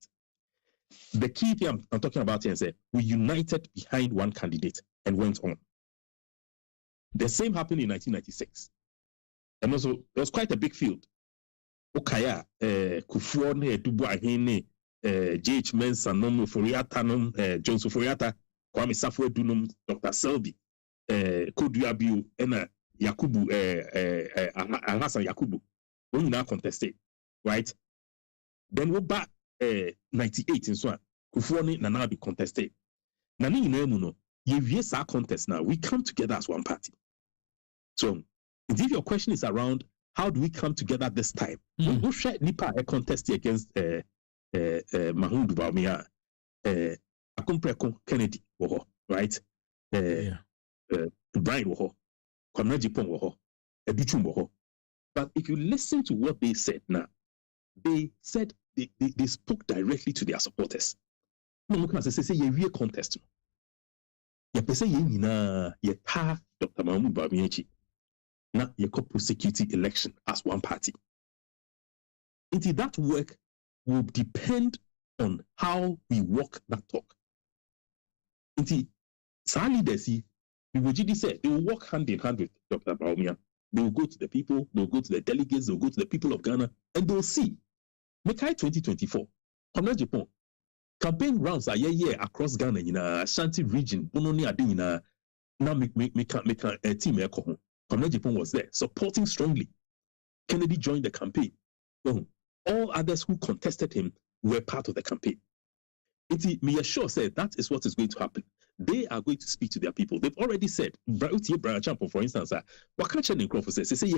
The key thing I'm talking about here is that we united behind one candidate and went on. The same happened in 1996. And also, there was quite a big field. Okaya, Kufuor, Edubuahin, J.H. Mensah, Nomu Foriata, Johnson Foriata, Kwame Safwedu, Dr. Selby, Kodua Biu, and Yakubu, Hassan Yakubu, when now contested, right? Then we're back 98 in Swan, Kufuor now be contested. Nani Nemuno, yes, our contest now, we come together as one party. So, if your question is around how do we come together this time, we share Nipa a contest against Mahamudu Bawumia, Akompreko Kennedy, right? Brian Woho, Kwame Jipong Woho, Educhum Woho. But if you listen to what they said now, they said they spoke directly to their supporters. No, say ye real contest. Ye pese ye nyina ye ta Dr. Mahamudu Bawumia na ye co prosecuting election as one party. Until that work will depend on how we walk that talk. Until some leaders see, we will say they will work hand in hand with Dr. Bawumia. They will go to the people, they will go to the delegates, they will go to the people of Ghana, and they will see. Mekai 2024, Kwame Jipong, campaign rounds are yeah across Ghana in a Ashanti region, Bononi Adina, now make a team. Kwame Jipong was there, supporting strongly. Kennedy joined the campaign. All others who contested him were part of the campaign. Me assure said that is what is going to happen. They are going to speak to their people. They've already said, for instance, Wakacha Nkrofo says, say,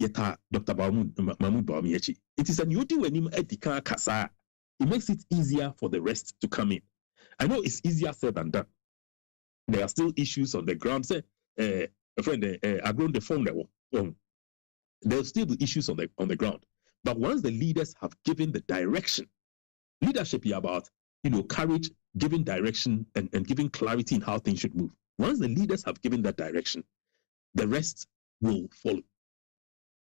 Dr. Mahamudu Bawumia. It is a new deal when him edika kasa. It makes it easier for the rest to come in. I know it's easier said than done. There are still issues on the ground. Say, a friend, I grown the phone level. There'll still be issues on the ground. But once the leaders have given the direction, leadership is about, courage, giving direction and giving clarity in how things should move. Once the leaders have given that direction, the rest will follow.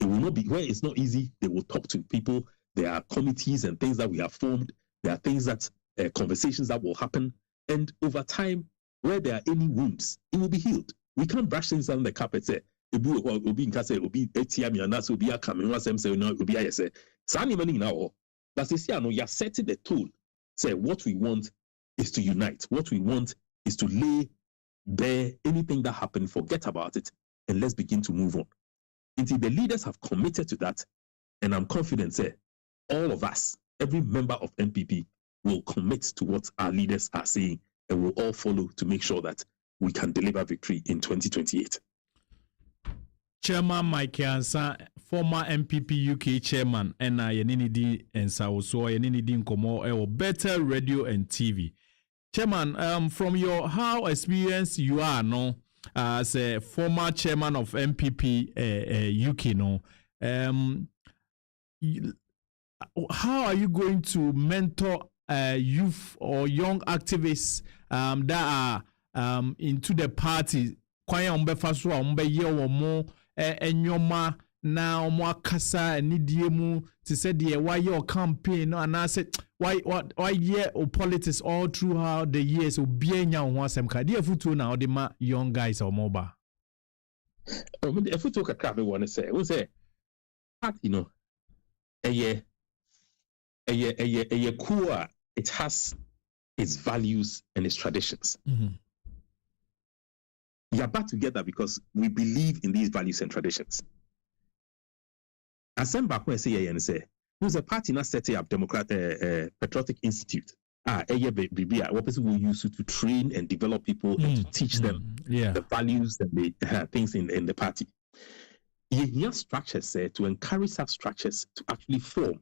It will not be where it's not easy. They will talk to people. There are committees and things that we have formed. There are things that conversations that will happen. And over time, where there are any wounds, it will be healed. We can't brush things under the carpet. Say, Obi in Kase, Obi Etiami, and that's Obi Akam, and Wasem say, no, Obi I say, Sani money now. But they say, no, you're setting the tone. Say, what we want is to unite. What we want is to lay bare anything that happened, forget about it, and let's begin to move on. Until the leaders have committed to that, and I'm confident, say, all of us, every member of NPP, will commit to what our leaders are saying and we'll all follow to make sure that we can deliver victory in 2028. Chairman Opare-Ansah, former NPP UK chairman, and Yenini Ansah also Yenini Nkomo, Bethel Radio and TV. Chairman, from your how experienced you are, no, as a former chairman of NPP UK, no, how are you going to mentor youth or young activists that are into the party? Kwaya umbefa so umbe ye omo enyoma na omo akasa anidie mu to say the why your campaign and I said why ye o politics all throughout the years obi enya ho asem ka dey futu na the ma young guys or moba. Oh, me futu kakra me want to say we say you know a core, it has its values and its traditions. Mm-hmm. We are back together because we believe in these values and traditions. As I say, who's a party not setting up Patriotic Institute? What person will use to train and develop people and to teach them the values and the things in the party. You have structures to encourage such structures to actually form,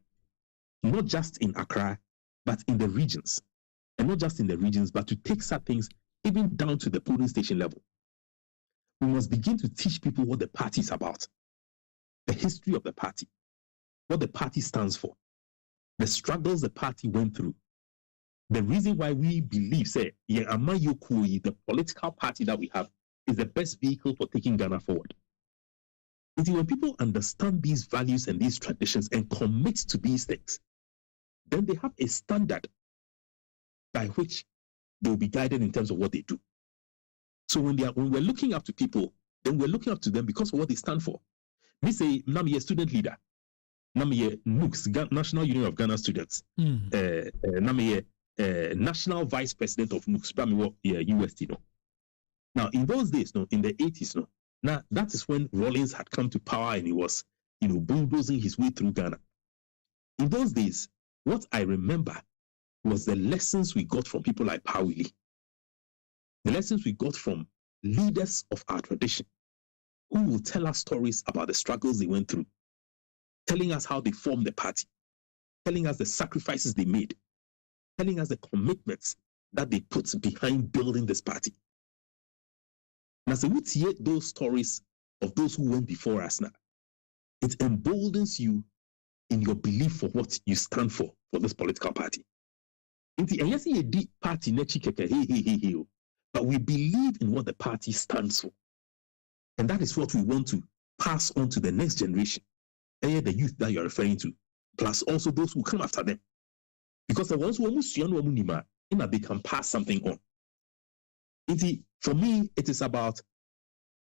not just in Accra, but in the regions. And not just in the regions, but to take such things even down to the polling station level. We must begin to teach people what the party is about, the history of the party, what the party stands for, the struggles the party went through, the reason why we believe, the political party that we have is the best vehicle for taking Ghana forward. And when people understand these values and these traditions and commit to these things, then they have a standard by which they will be guided in terms of what they do. So when we're looking up to people, then we're looking up to them because of what they stand for. Me say, I'm a student leader. I'm a NUCS, National Union of Ghana Students. I'm a national vice president of NUCS, UST. Now, in those days, in the 80s, now that is when Rawlings had come to power and he was, bulldozing his way through Ghana. In those days, what I remember was the lessons we got from people like Pawili. The lessons we got from leaders of our tradition who will tell us stories about the struggles they went through, telling us how they formed the party, telling us the sacrifices they made, telling us the commitments that they put behind building this party. And as we hear those stories of those who went before us now, it emboldens you in your belief for what you stand for this political party. And yes, a deep party, but we believe in what the party stands for. And that is what we want to pass on to the next generation, the youth that you're referring to, plus also those who come after them. Because the ones who they can pass something on. For me, it is about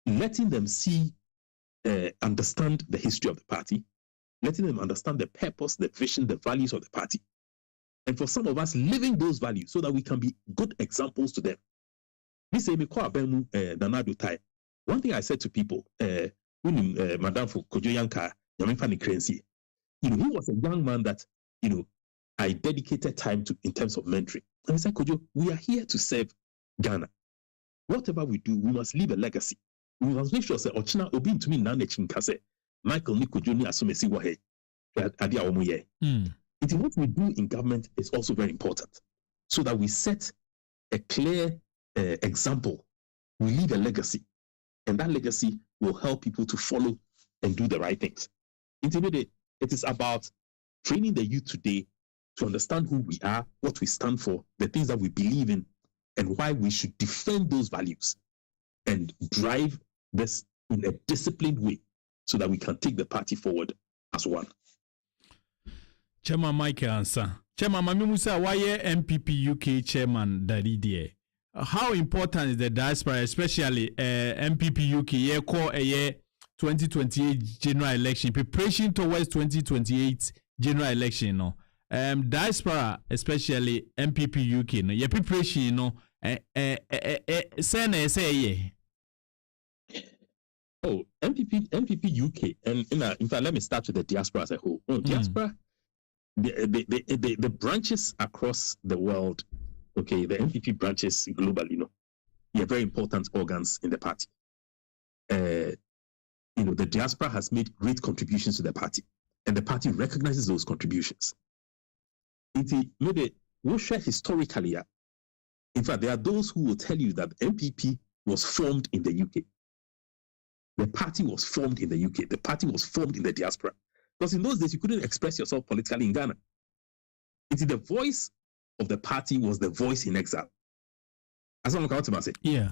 letting them see, understand the history of the party, letting them understand the purpose, the vision, the values of the party. And for some of us, living those values so that we can be good examples to them. One thing I said to people, Madam Kojo Yanka, he was a young man that, I dedicated time to in terms of mentoring. And I said, Kojo, we are here to serve Ghana. Whatever we do, we must leave a legacy. We must make sure that Ochina Obin to me Nane Chinkase, Michael ni Kojo ni Asumesi Wahe, Adia Omoye. What we do in government is also very important, so that we set a clear example. We leave a legacy, and that legacy will help people to follow and do the right things. It is about training the youth today to understand who we are, what we stand for, the things that we believe in, and why we should defend those values and drive this in a disciplined way so that we can take the party forward as one. Chairman Opare-Ansah. Chairman Mami Musa, why NPP UK chairman Dadidie? How important is the diaspora, especially NPP UK, year core a year 2028 general election, preparation towards 2028 general election, diaspora, especially NPP UK, your preparation, say Oh, NPP UK, and in fact, let me start with the diaspora as a whole. Diaspora, the branches across the world okay, the NPP branches globally, they're very important organs in the party. The diaspora has made great contributions to the party, and the party recognizes those contributions. Maybe we'll share historically. In fact, there are those who will tell you that NPP was formed in the UK. The party was formed in the UK. The party was formed in the diaspora. Because in those days, you couldn't express yourself politically in Ghana. The voice of the party was the voice in exile. As I'm about to say. Yeah.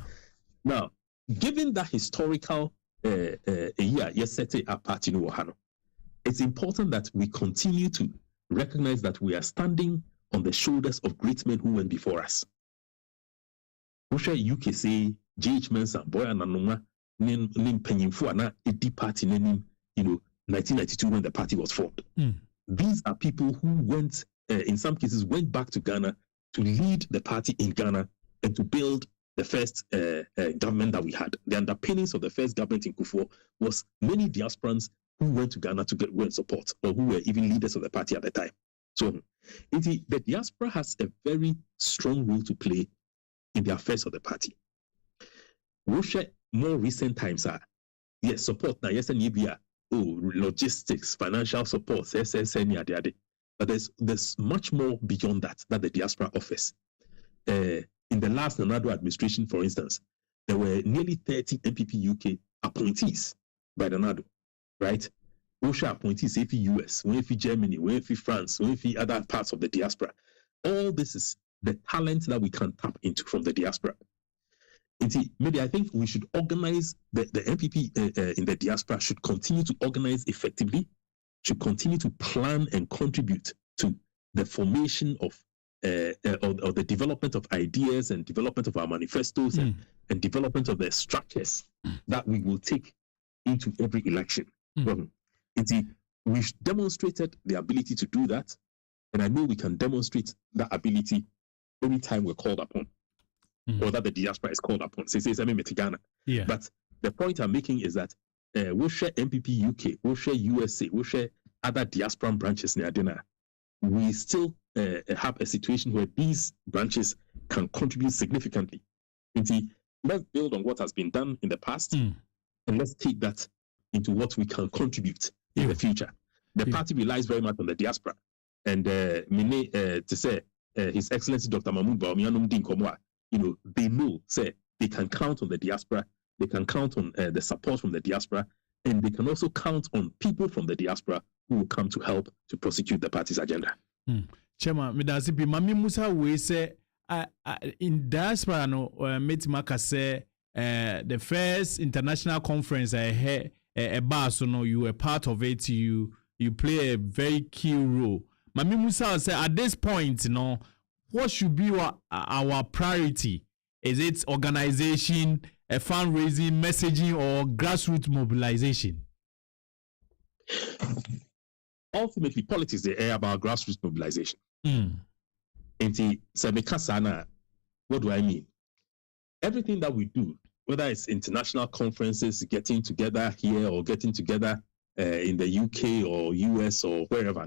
Now, given that historical party, it's important that we continue to recognize that we are standing on the shoulders of great men who went before us. UK say J.H. Mensah, Boya Nanoma, Nim Penyinfu, na Edi Party, 1992 when the party was formed. These are people who went, in some cases, went back to Ghana to lead the party in Ghana and to build the first government that we had. The underpinnings of the first government in Kufuor was many diasporans who went to Ghana to go and support, or who were even leaders of the party at the time. So the diaspora has a very strong role to play in the affairs of the party. We'll share more recent times yes, support now, yes, and logistics, financial support, SSN, but there's much more beyond that the diaspora offers. In the last Nanado administration, for instance, there were nearly 30 NPP UK appointees by Nanado, right? OSHA appointees, if US, if Germany, if France, if other parts of the diaspora. All this is the talent that we can tap into from the diaspora. Maybe I think we should organize, the NPP in the diaspora should continue to organize effectively, should continue to plan and contribute to the formation of or the development of ideas and development of our manifestos and development of the structures that we will take into every election. We've demonstrated the ability to do that, and I know we can demonstrate that ability anytime we're called upon, or that the diaspora is called upon. Yeah. But the point I'm making is that we'll share NPP UK, we'll share USA, we'll share other diaspora branches in Adena. We still have a situation where these branches can contribute significantly. Let's build on what has been done in the past, and let's take that into what we can contribute in the future. The party relies very much on the diaspora, and to say His Excellency Dr. Mahamudu Bawumia, they know, say, they can count on the diaspora, they can count on the support from the diaspora, and they can also count on people from the diaspora who will come to help to prosecute the party's agenda. Chairman, Midasipi, Mami Musa we say in diaspora no metimaka say the first international conference I had so no, you were part of it, you play a very key role. Mami Musa say at this point, what should be our priority? Is it organization, fundraising, messaging, or grassroots mobilization? Ultimately, politics is about grassroots mobilization. What do I mean? Everything that we do, whether it's international conferences, getting together here or getting together in the UK or US or wherever,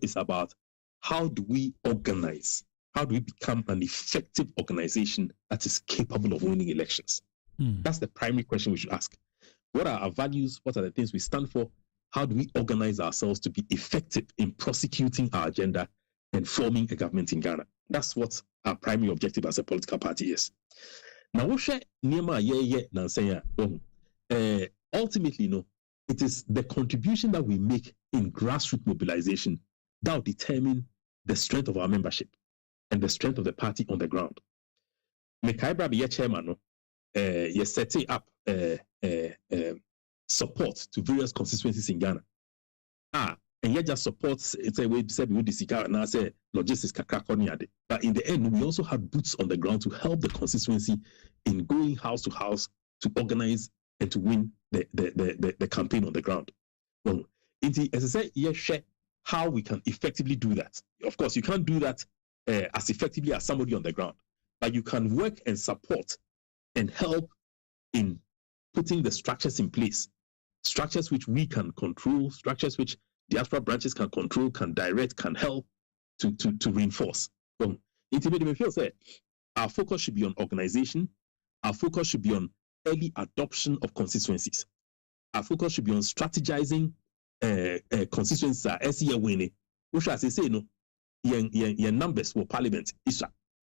is about how do we organize? How do we become an effective organization that is capable of winning elections? That's the primary question we should ask. What are our values? What are the things we stand for? How do we organize ourselves to be effective in prosecuting our agenda and forming a government in Ghana? That's what our primary objective as a political party is. Now, ultimately, it is the contribution that we make in grassroots mobilization that will determine the strength of our membership and the strength of the party on the ground. Mekaiba be chairman, you're setting up support to various constituencies in Ghana. And yet just supports, it's a way to say we and I say logistics. But in the end, we also have boots on the ground to help the constituency in going house to house to organize and to win the campaign on the ground. As I say, yes, share how we can effectively do that. Of course, you can't do that as effectively as somebody on the ground, but you can work and support and help in putting the structures in place, structures which we can control, structures which diaspora branches can control, can direct, can help to reinforce. It made me feel say our focus should be on organization. Our focus should be on early adoption of constituencies. Our focus should be on strategizing constituencies as year winning. Which as I say, no, your numbers for parliament is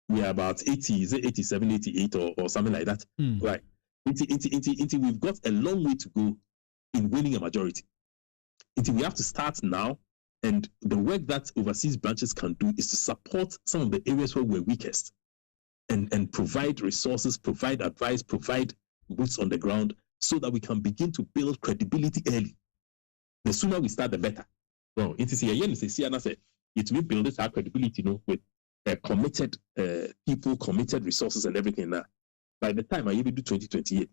we are about 80, is it 87, 88 or something like that. Right. We've got a long way to go in winning a majority. We have to start now, and the work that overseas branches can do is to support some of the areas where we're weakest and provide resources, provide advice, provide boots on the ground so that we can begin to build credibility early. The sooner we start, the better. Well, it is here, it will build our credibility, with committed people, committed resources, and everything. Now, by the time I even do 2028,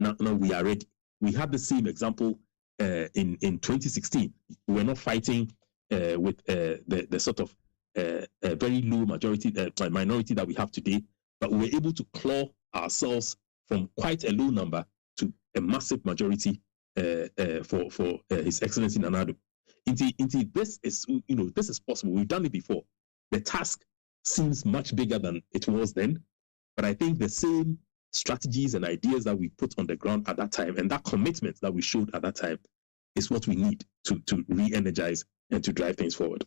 now we are ready. We had the same example in 2016. We were not fighting with the sort of very low minority that we have today, but we were able to claw ourselves from quite a low number to a massive majority for His Excellency Nana Addo. Indeed, this is possible. We've done it before. The task seems much bigger than it was then, but I think the same strategies and ideas that we put on the ground at that time and that commitment that we showed at that time is what we need to re-energize and to drive things forward.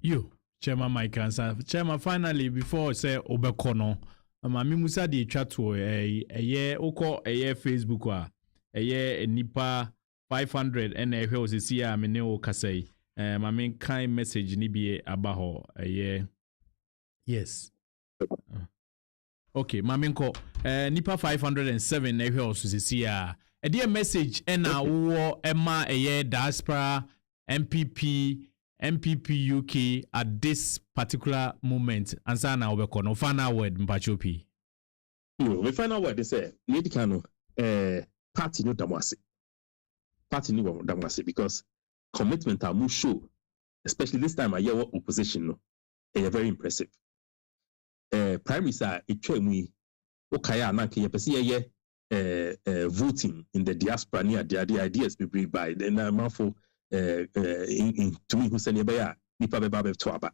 You, Chairman Mike Ansah. Chairman, finally, before say Obekono, Mami Musa di chatwo Facebook nipa 500 and a was see a meneo kasei. Mami kind message ni be abaho yes. Okay, Maminko, nipa 507 na hwe osisi a dear message ena wo ema diaspora NPP UK at this particular moment ansa na obeko no final word mpachopi. The final word is medicano party no damwase. Party no damwase because commitment are show, especially this time I hear what opposition no very impressive. Primaries are a okaya nanke yepesi voting in the diaspora near the ideas be bring by then manfo in to me who send nipa beba to aba.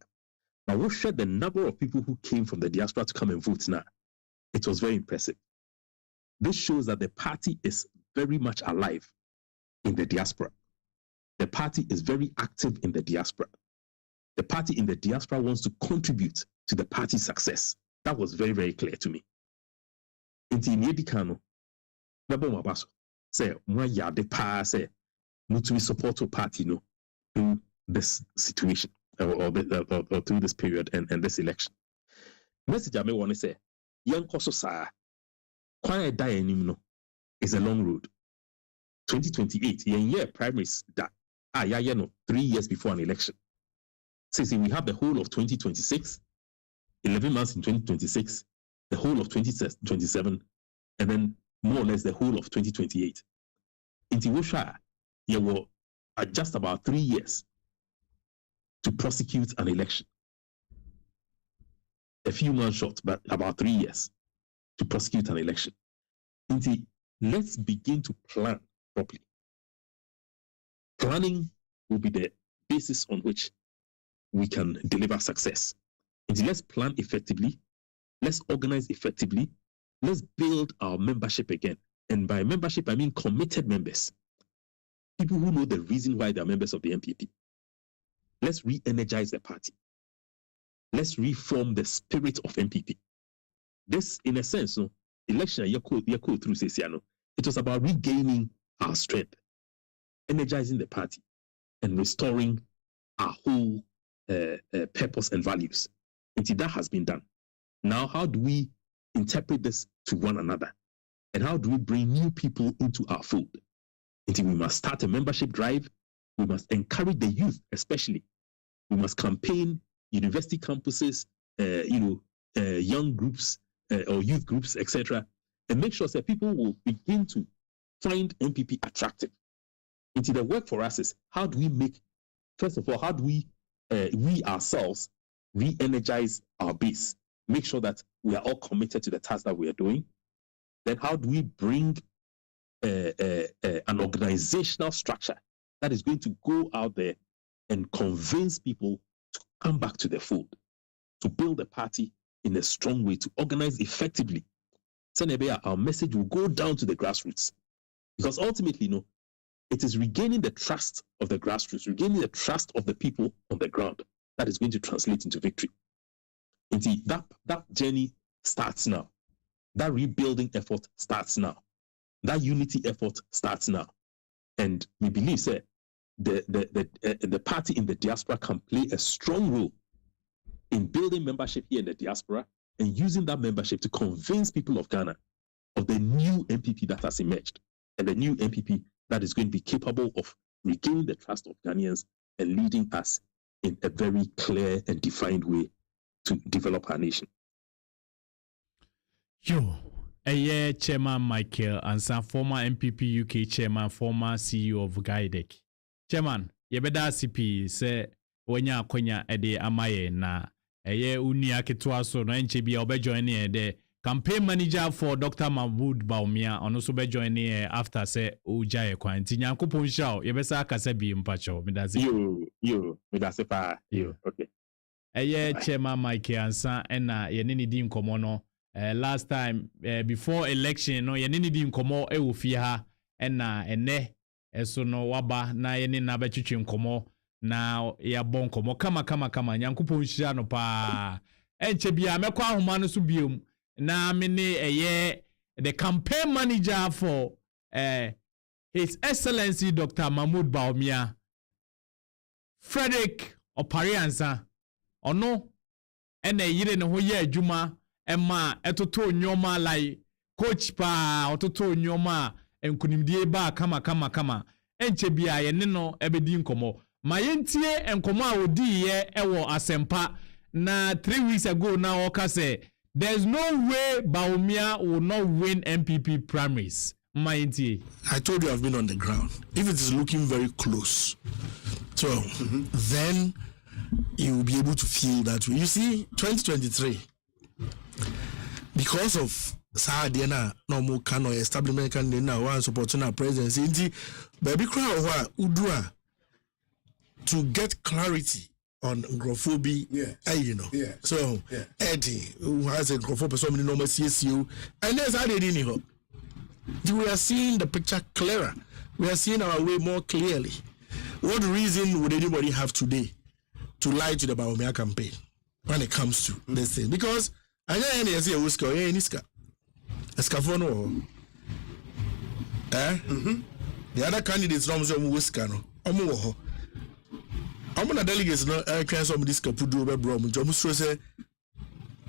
Now we share the number of people who came from the diaspora to come and vote now. It was very impressive. This shows that the party is very much alive in the diaspora. The party is very active in the diaspora. The party in the diaspora wants to contribute to the party's success. That was very, very clear to me. Inti Niedikano, Nabo Mabaso, say, Mwaya de Pa, say, Mutui support to party, no, through this situation or through this period and this election. Message I may want to say, young Koso Sa, Kwaya Dayanimno is a long road. 2028, year primaries that 3 years before an election. Since we have the whole of 2026, 11 months in 2026, the whole of 2027, and then more or less the whole of 2028. In Tiwosha, you were just about 3 years to prosecute an election. A few months short, but about 3 years to prosecute an election. Let's begin to plan properly. Planning will be the basis on which we can deliver success. Let's plan effectively, let's organize effectively, let's build our membership again. And by membership, I mean committed members. People who know the reason why they are members of the NPP. Let's re-energize the party. Let's reform the spirit of NPP. This, in a sense, election through Sesiano, it was about regaining our strength, energizing the party, and restoring our whole purpose and values. Until that has been done. Now, how do we interpret this to one another? And how do we bring new people into our fold? Until we must start a membership drive. We must encourage the youth, especially. We must campaign university campuses, young groups or youth groups, etc., and make sure that people will begin to find NPP attractive. Until the work for us is how do we make, first of all, how do we ourselves re-energize our base, make sure that we are all committed to the task that we are doing. Then how do we bring an organizational structure that is going to go out there and convince people to come back to the fold? to build the party in a strong way, to organize effectively. So our message will go down to the grassroots. Because ultimately, it is regaining the trust of the grassroots, regaining the trust of the people on the ground that is going to translate into victory. And see, that journey starts now. That rebuilding effort starts now. That unity effort starts now. And we believe, sir, the party in the diaspora can play a strong role in building membership here in the diaspora and using that membership to convince people of Ghana of the new NPP that has emerged, and the new NPP that is going to be capable of regaining the trust of Ghanaians and leading us in a very clear and defined way to develop our nation. Chairman Michael Ansah, former NPP UK chairman, former CEO of GUIDEC. Chairman, yebeda CP se wenya akonya ede amaye na unia ketua so no enchebi obe join the campaign manager for Dr. Mahamudu Bawumia ono so be join after say uja kwanti nyankopon hia yebesa akasa bi mpacho medase medase pa okay chairman Michael Ansah na ye ne di nkomo no last time before election no ye ne di nkomo wo fie ha na ene eso no waba na ye ne na ba twetwe nkomo na ya bon nkomo kama nyankopon hia no pa enche bia mekwa ahoma no so biom na me ne the campaign manager for His Excellency Dr. Mahamudu Bawumia, Frederick Opare-Ansah ono ene yire ne ho ye adwuma ema etoto nyoma like coach pa ototo nyoma enkunimdie ba kama enche bia ye ne no ebedi nkomo ma yentie enkomo a odi ye ewo asempa na 3 weeks ago now oka say there's no way Bawumia will not win NPP primaries. I told you I've been on the ground. If it is looking very close, so then you will be able to feel that way. You see, 2023, because of Saadiana, no more cano establishment can now one supporting our presidency, baby crowd udua to get clarity on Grophobia, So Eddie, who has a Grophobia, so many normal CSU, and there's added in here. We are seeing the picture clearer. We are seeing our way more clearly. What reason would anybody have today to lie to the Bawumia campaign when it comes to this thing? Because I know any say whisker, niska, escafono. The other candidates don't say whisker no. Omo I'm na delegates no can some this kapudu be bro mo jomo so say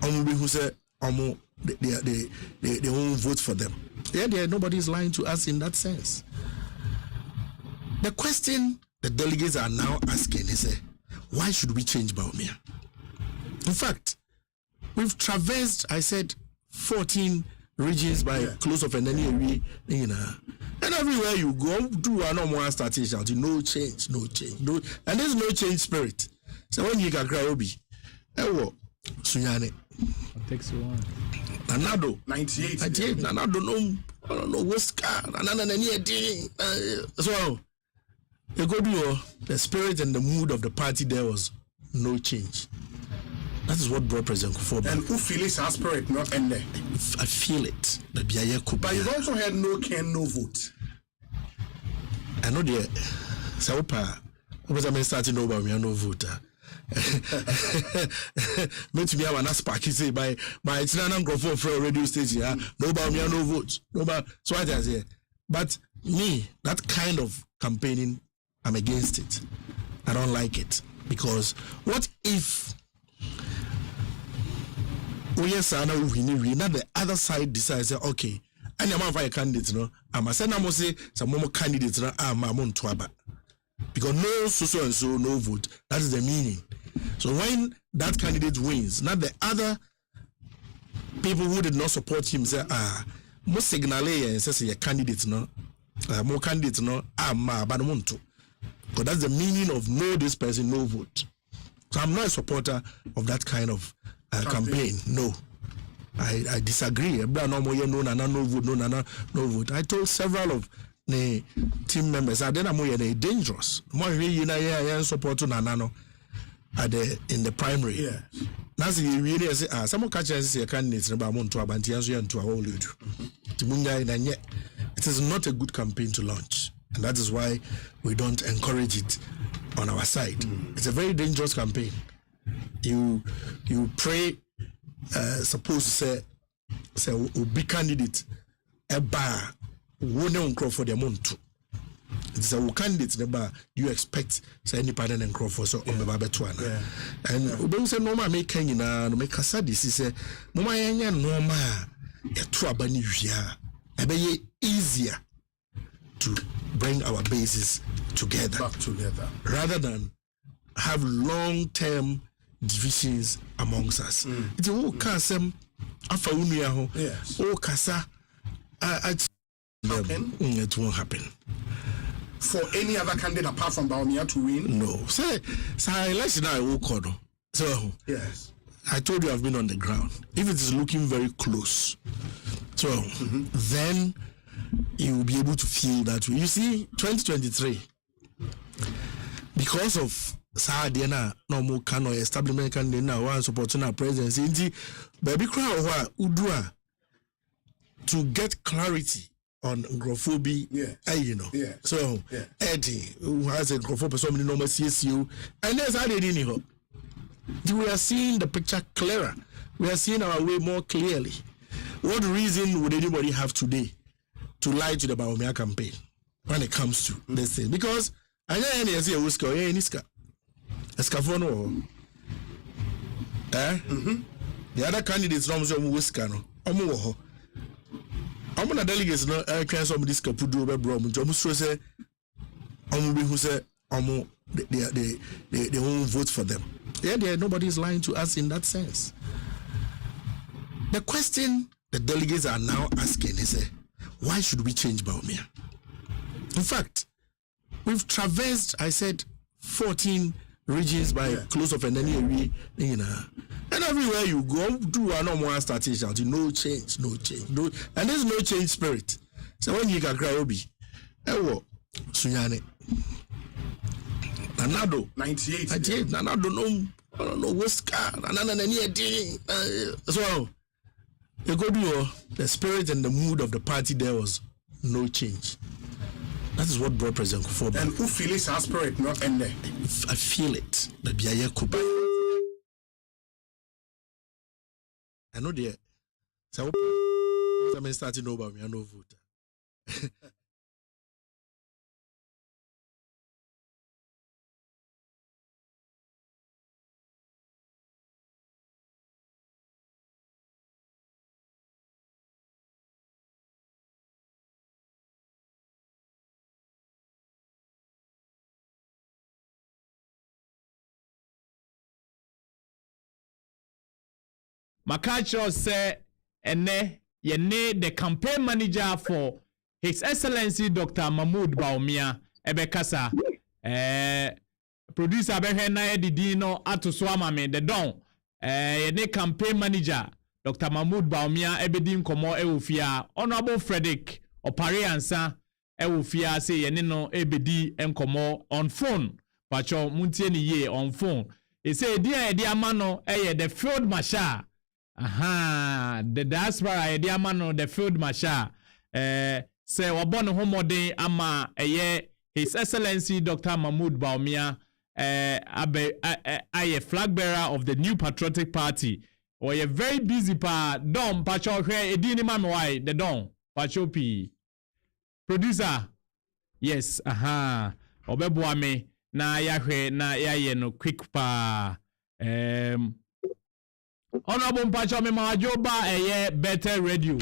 omo be who say omo they won't vote for them. Yeah, nobody is lying to us in that sense. The question the delegates are now asking is why should we change Bawumia? In fact, we've traversed, I said, 14 regions by close of an area, and everywhere you go, do a normal starting shouting, no change, no, and there's no change spirit. So when you can cry, Obi, Sunyane. It takes you one. Nanado 98 Nanado no whisker so you go do the spirit and the mood of the party. There was no change. That is what brought President Nkomo. And who feels our spirit not end there? I feel it. But you also had no can, no vote. I know the Saupa was I starting over me no voter. Meant to be a spark say by it's not Nkomo for a radio station. No Bawumia, no vote. So what I say. But me, that kind of campaigning, I'm against it. I don't like it. Because what if the other side decides, okay, and I'm a candidate, I'm a send say some more candidates, I'm a because no so and so, no vote. That is the meaning. So when that candidate wins, not the other people who did not support him say, more signal and says a candidate, more candidates, because that's the meaning of no this person, no vote. So I'm not a supporter of that kind of campaign. No, I disagree. No vote. I told several of the team members that I'm dangerous. More support in the primary. Nasi you really say some catchers say candidates about Monto Abantians and to our old it is not a good campaign to launch, and that is why we don't encourage it on our side. It's a very dangerous campaign. You pray, suppose to say will be candidate a bar won't grow for the month. It's a candidate the bar you expect say any partner and grow for so on the Babatuana. And we say normal make Kenya make a sadis is a Mama normal a trouble be easier to bring our bases together rather than have long-term divisions amongst us. It's all kasem afa unia ho. Oh kasa it won't happen. For any other candidate apart from Bawumia to win? No. Say election I will call. So yes. I told you I've been on the ground. If it is looking very close, so then you will be able to feel that way. You see, 2023, because of Sadiana, no more can or establishment can now one supporting our presidency, baby crowd udua to get clarity on Grophobia, you know. So Eddie, who has a Grophobia, so many normal CSU, and there's added in here. We are seeing the picture clearer. We are seeing our way more clearly. What reason would anybody have today to lie to the Bawumia campaign when it comes to this thing? Because I know any say Wuska or any ska. Escafono. The other candidates don't say Wuska no. Omo Omo delegates no can some this kapudu be bro. Omo so say omo be who say omo they won't vote for them. Yeah, nobody is lying to us in that sense. The question the delegates are now asking is, why should we change Bawumia? In fact, we've traversed, I said, 14 regions by close of an enemy, you know. And everywhere you go, do a normal starting shouting, no change, no, and there's no change spirit. So when you can cry, Obi, Sunyane. Nanado 98. Nanado no, I don't know what's so you go do the spirit and the mood of the party. There was no change. That is what brought President Kufuor back. And who feels his spirit not end there? I feel it. The Biaye Kuba. I know the. So I'm starting over me. I know voter. Makacho say ene yene the campaign manager for His Excellency Dr. Mahamudu Bawumia ebekasa producer behe na edidi no atoso amame the don yene campaign manager Dr. Mahamudu Bawumia ebedi nkomo ewofia Honorable Frederick Opare-Ansah ewofia say yene no ebedi nkomo on phone pacho muntie ni ye on phone e say di amano the field marshal. The diaspora idea man the field marshal say wabon homode ama His Excellency Dr. Mahamudu Bawumia a flag bearer of the New Patriotic Party or a very busy don pacho here edini mame why the don pacho p producer yes obeboa me na yahwe na yaye no quick pa Honorable Mpacho me majoba Bethel Radio.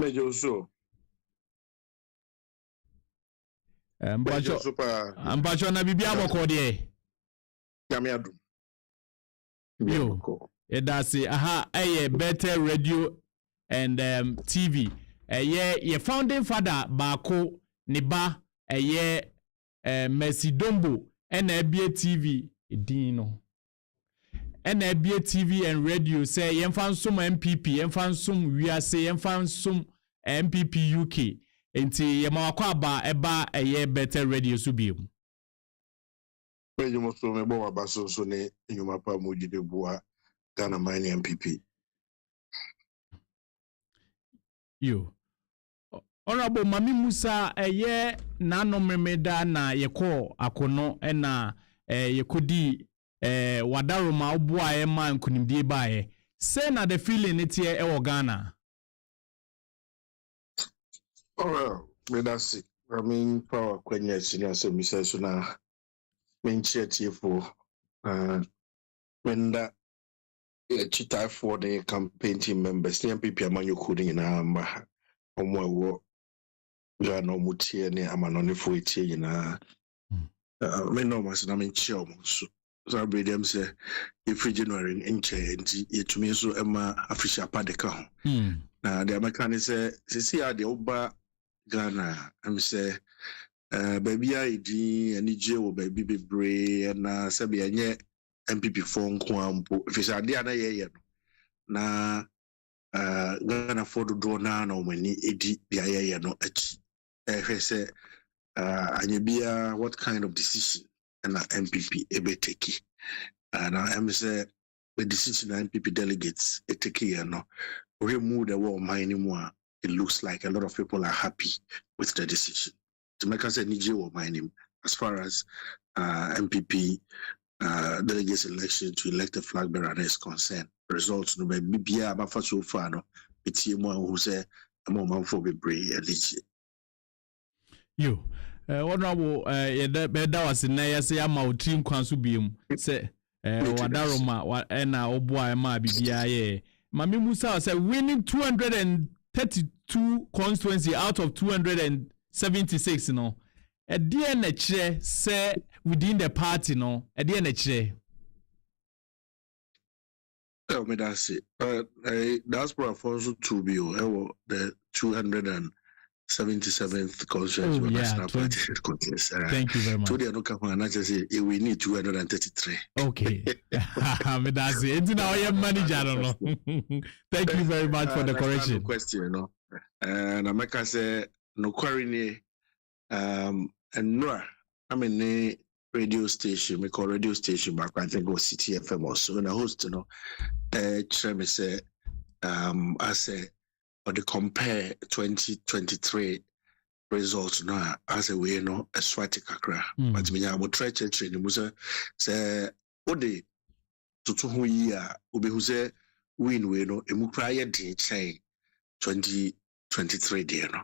Mejo so. Mpacho na bibi aboko de. Yamiadu. Yo. Edasi Bethel Radio and TV. Ye founding father Bako Niba Mercy Dombo NPP TV Dino. NPP TV and radio say yemfan sum MPP yemfan sum wiase yemfan sum MPP UK enti yemawakwa aba eba Bethel Radio so biom. you must know about Basso, so you must have moved the bois, Ghana Mine NPP. You. Honorable Mami Musa, ye nano memeda na yeko akono ena yekodi wadaroma obua ema nkunimdie bae. Say na the feeling it here Ghana. Oh well, that's it. I mean, power kwenye senior so Mr. Suna menchie for when that chita for the campaign team members, the NPP amanyo coding in amba omwa Ghana mutie ne amanone fo etie na me no mas na menchie omo so abredem say if January nche nti yetumi so ema official padeka ho na the American say sisi ya de oba Ghana am say baby ID ani je wo baby bebre na sabe anye NPP fo nko ampo official de na ye no na Ghana for do na omani edi dia ye no achi say anye bia what kind of decision and NPP ebe take and I say the decision NPP delegates take here no we move the war anymore. It looks like a lot of people are happy with the decision. To make us a Niger war mining as far as NPP delegates election to elect a flag bearer is concerned. Results no be bia ba fa so far no etie mo who say among for be brave and You honorable beda was na yesi ama otrim kwanso biem say wadaroma na obua ema bibia ye Mami Musa said winning 232 constituency out of 276 no a DNA say within the party no a DNA oh me that's it that's for also to be the 277th constituency oh, national party contest. Thank you very much. Today no come and say we need 233. Okay. Me that's it. It's now your manager no. Thank you very much for the correction. Question no. And America say no query ni and no I mean radio station me call radio station back I think was City FM also and a host no try me say I say or the compare 2023 results now as a way no a swati kakra but me ya mo try ni musa say ode tutu hu yi a obe hu say win we no emu kra ye din chain 2023 there no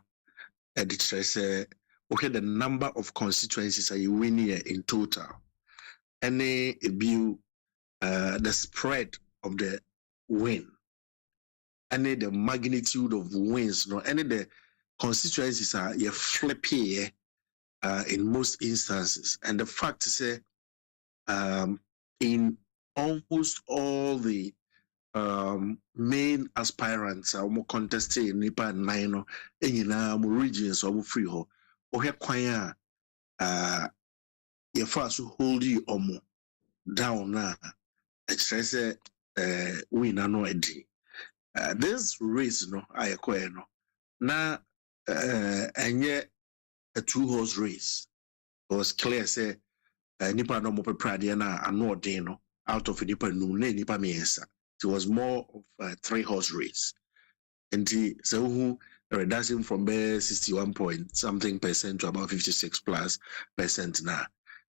e dey say okay the number of constituencies are you winning here in total any view the spread of the win any the magnitude of wins, no, any the constituencies are you flip here in most instances. And the fact is in almost all the main aspirants are more contested in Nipa 9 in regions or free ho or here kwaya you first hold you down now. It's we no idea. This race no I acquire no na and yet a 2-horse race. It was clear say nipa no mo prepare na ano odin no out of nipa no na nipa miensa. It was more of a 3-horse race. And so who reducing from 61 point something percent to about 56+% now.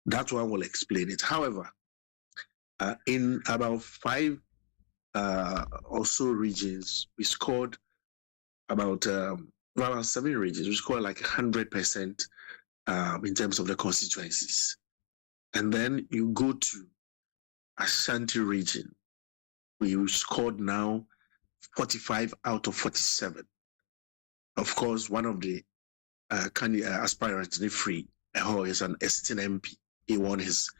That one will explain it. However, in about 5 also regions, we scored about 7 regions. We scored like 100% in terms of the constituencies. And then you go to Ashanti region, we scored now 45 out of 47. Of course, one of the aspirants, Free, is an Eastern MP. He won his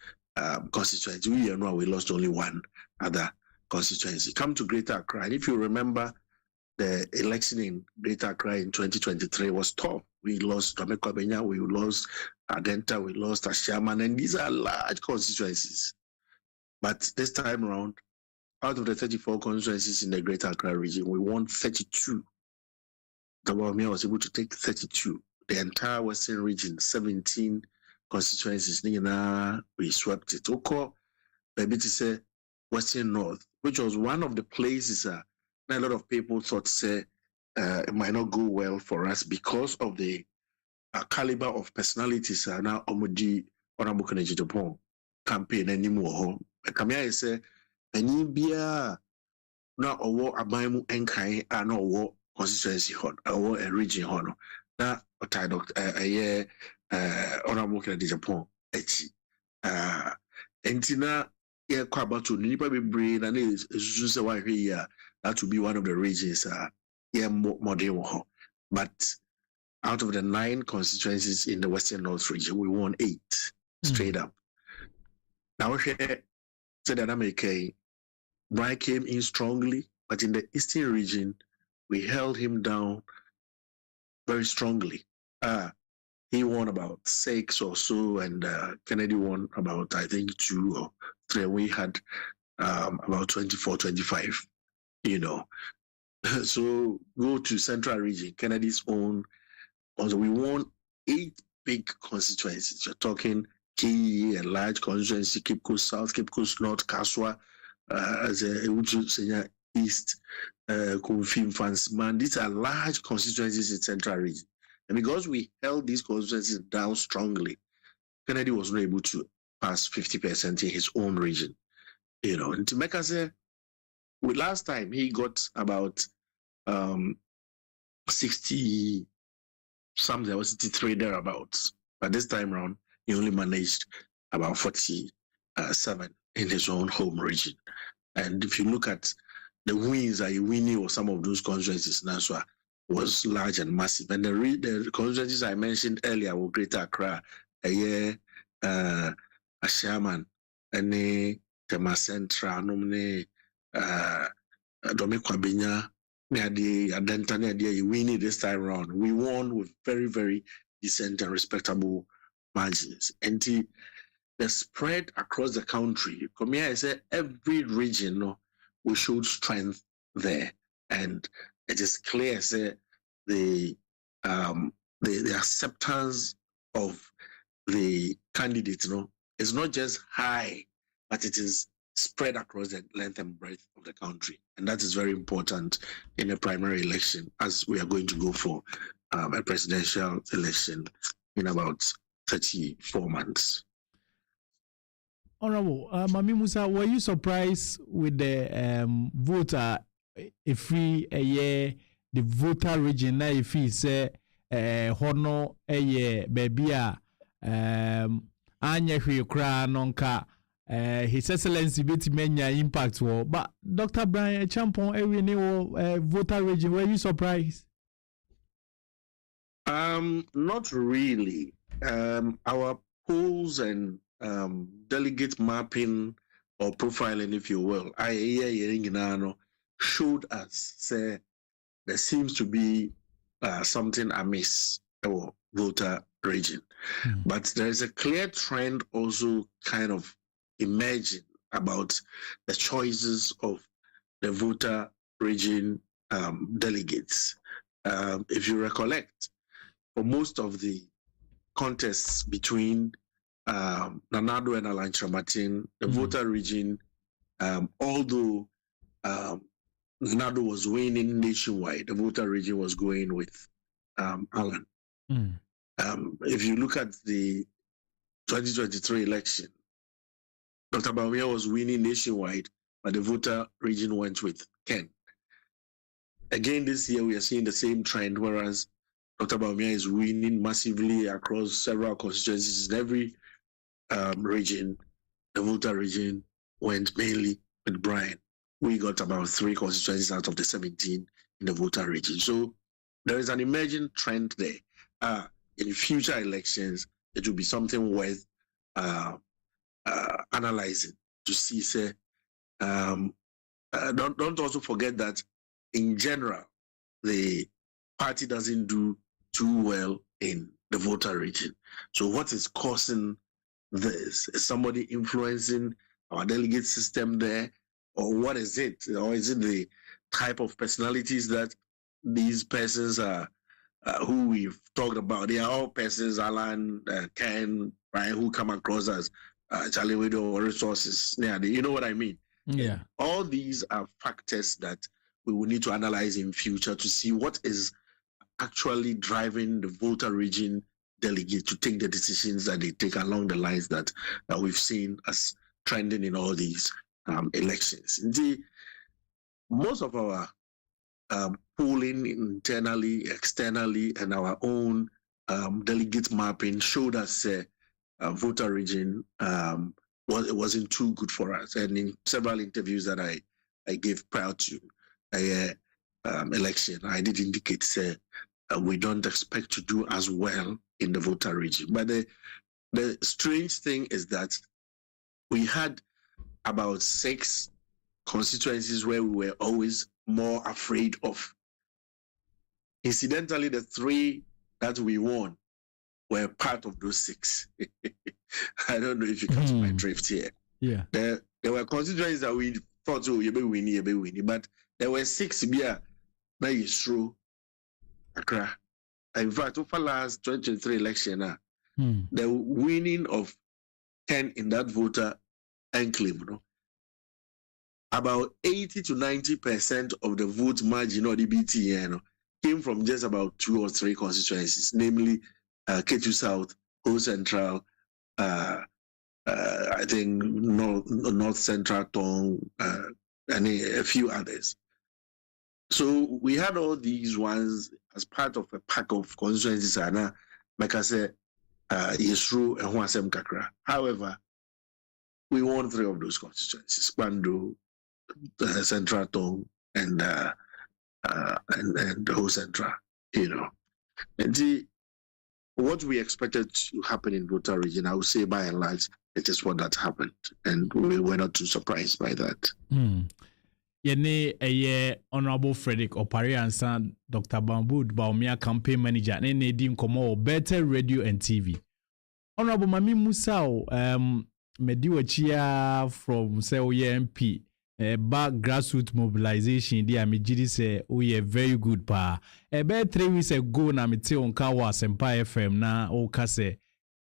constituency. We lost only one other constituency. Come to Greater Accra. And if you remember, the election in Greater Accra in 2023 was tough. We lost Domeko Benya, we lost Adenta, we lost Ashaman, and these are large constituencies. But this time around, out of the 34 constituencies in the Greater Accra region, we won 32. The Bawumia was able to take 32. The entire Western region, 17 constituencies, we swept it. Oko, maybe to say Western North, which was one of the places a lot of people thought it might not go well for us because of the caliber of personalities now Omudi Onamukaneji Japan campaign anymore. Kamia say any beer na owo abamu enkai na owo constituency hon owo a region hon na otai Onamukaneji Japan echi entina ye kwa about to nipa bebre na esusu se wa hwe ya that will be one of the regions modern but out of the 9 constituencies in the Western North region, we won 8 straight up. Now, said that America, Brian came in strongly, but in the Eastern region, we held him down very strongly. He won about 6 or so, and Kennedy won about, I think, 2 or 3. We had about 24, 25, So go to Central region, Kennedy's own. Also, we won 8 big constituencies. You're talking KE, a large constituency, Cape Coast South, Cape Coast North, Kaswa, as a East, Kumfim, Fansman. These are large constituencies in Central region. And because we held these constituencies down strongly, Kennedy was not able to pass 50% in his own region. And to make us say, last time he got about 60 something, I was 63 thereabouts. But this time around, he only managed about 47 in his own home region. And if you look at the wins that he winning or some of those constituencies, Nassau was large and massive. And the constituencies I mentioned earlier were Greater Accra, a Shaman, and Tema Central, Nomne, Domekwabinya. We need this time around. We won with very, very decent and respectable margins. And the spread across the country, come here, I say every region we showed strength there. And it is clear, say, the acceptance of the candidate, is not just high, but it is spread across the length and breadth of the country. And that is very important in a primary election, as we are going to go for a presidential election in about 34 months. Honorable Mami Musa, were you surprised with the voter, if we the voter region, if he say, Hono, baby, Anya Hukra, Nonka. His Excellency Betty Menya impact war, but Dr. Brian Champon every new voter region. Were you surprised? Not really. Our polls and delegate mapping or profiling, if you will, showed us say there seems to be something amiss our voter region, but there is a clear trend also kind of emerging about the choices of the voter region delegates. If you recollect, for most of the contests between Nanado and Alan Chamatin, the voter region, although Nanado was winning nationwide, the voter region was going with Alan. If you look at the 2023 election, Dr. Bawumia was winning nationwide, but the voter region went with Ken. Again, this year we are seeing the same trend, whereas Dr. Bawumia is winning massively across several constituencies in every region. The voter region went mainly with Brian. We got about 3 constituencies out of the 17 in the voter region. So there is an emerging trend there. In future elections, it will be something worth analyzing to see, say, don't also forget that in general, the party doesn't do too well in the voter region. So what is causing this? Is somebody influencing our delegate system there? Or what is it? Or is it the type of personalities that these persons are who we've talked about. They are all persons, Alan, Ken, Brian, who come across as Charlie Widow or resources. Yeah, you know what I mean? Yeah. All these are factors that we will need to analyze in future to see what is actually driving the voter region delegate to take the decisions that they take along the lines that we've seen as trending in all these elections. Indeed, most of our polling internally, externally, and our own delegate mapping showed us voter region it wasn't too good for us. And in several interviews that I gave prior to election, I did indicate we don't expect to do as well in the voter region. But the strange thing is that we had about 6 constituencies where we were always more afraid of. Incidentally, the 3 that we won were part of those 6. I don't know if you catch my drift here. Yeah. There were constituencies that we thought, oh, you be winning, but there were 6 here. Now you through Accra. In fact, over last 2023 election, the winning of 10 in that voter enclave, about 80 to 90% of the vote margin or the BTN came from just about 2 or 3 constituencies, namely Ketu South, Ho Central, I think North Central, Tong, and a few others. So we had all these ones as part of a pack of constituencies, and like I said, Yesru and Huasem Kakra. However, we won 3 of those constituencies: Bandu, Central Tong, and the whole Central. And what we expected to happen in voter region, I would say by and large, it is what that happened, and we were not too surprised by that. Yene Honorable Frederick Opare-Ansah, Dr. Mahamudu Bawumia campaign manager, Nene Nkomo, Bethel Radio and TV. Honorable Mami Musao, Mediwachia from say MP, back grassroots mobilization. They are me say we are very good pa. About 3 weeks ago, na me te on Kawa Sempa FM na o kase.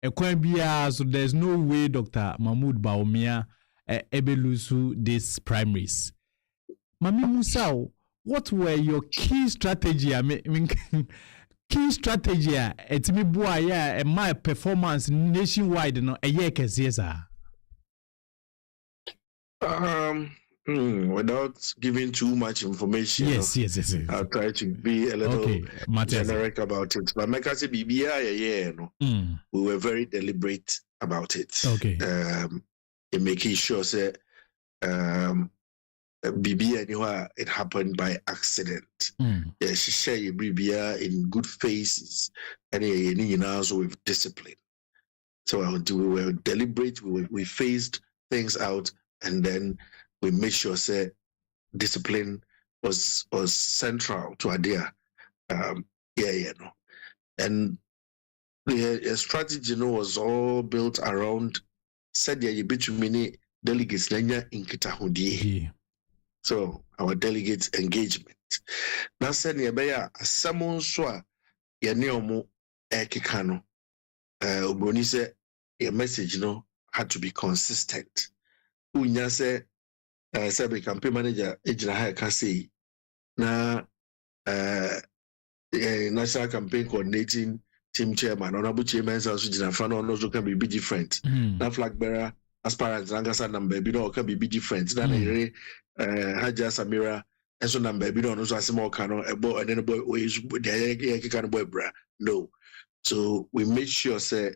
So there's no way Dr. Mahamudu Bawumia ebelusu this primaries. Mami Musao, what were your key strategy? I mean, key strategy at me boy and my performance nationwide no a year kesiesa. Without giving too much information, yes. I'll try to be a little generic about it. But make us say BBI, we were very deliberate about it. Okay. In making sure say BBI anywhere it happened by accident. Yeah, she share BBI in good faces and also with discipline. So we were deliberate. We phased things out, and then we made sure say discipline was central to idea. And the strategy was all built around said you between delegates in Kitahudi. So our delegates engagement. Now said nearby someone saw your neomo ekikano. Uboni said your message had to be consistent. Unya said Sabi campaign manager ejina ha ka say na national campaign coordinating team chairman honorable chairman also jina fa no also can be different. Na flag bearer aspirant angasa number bi no can be different. Na ere Haja Samira and so number bi no so asemo ka no ebo and then boy we dey can boy bra. No. So we made sure say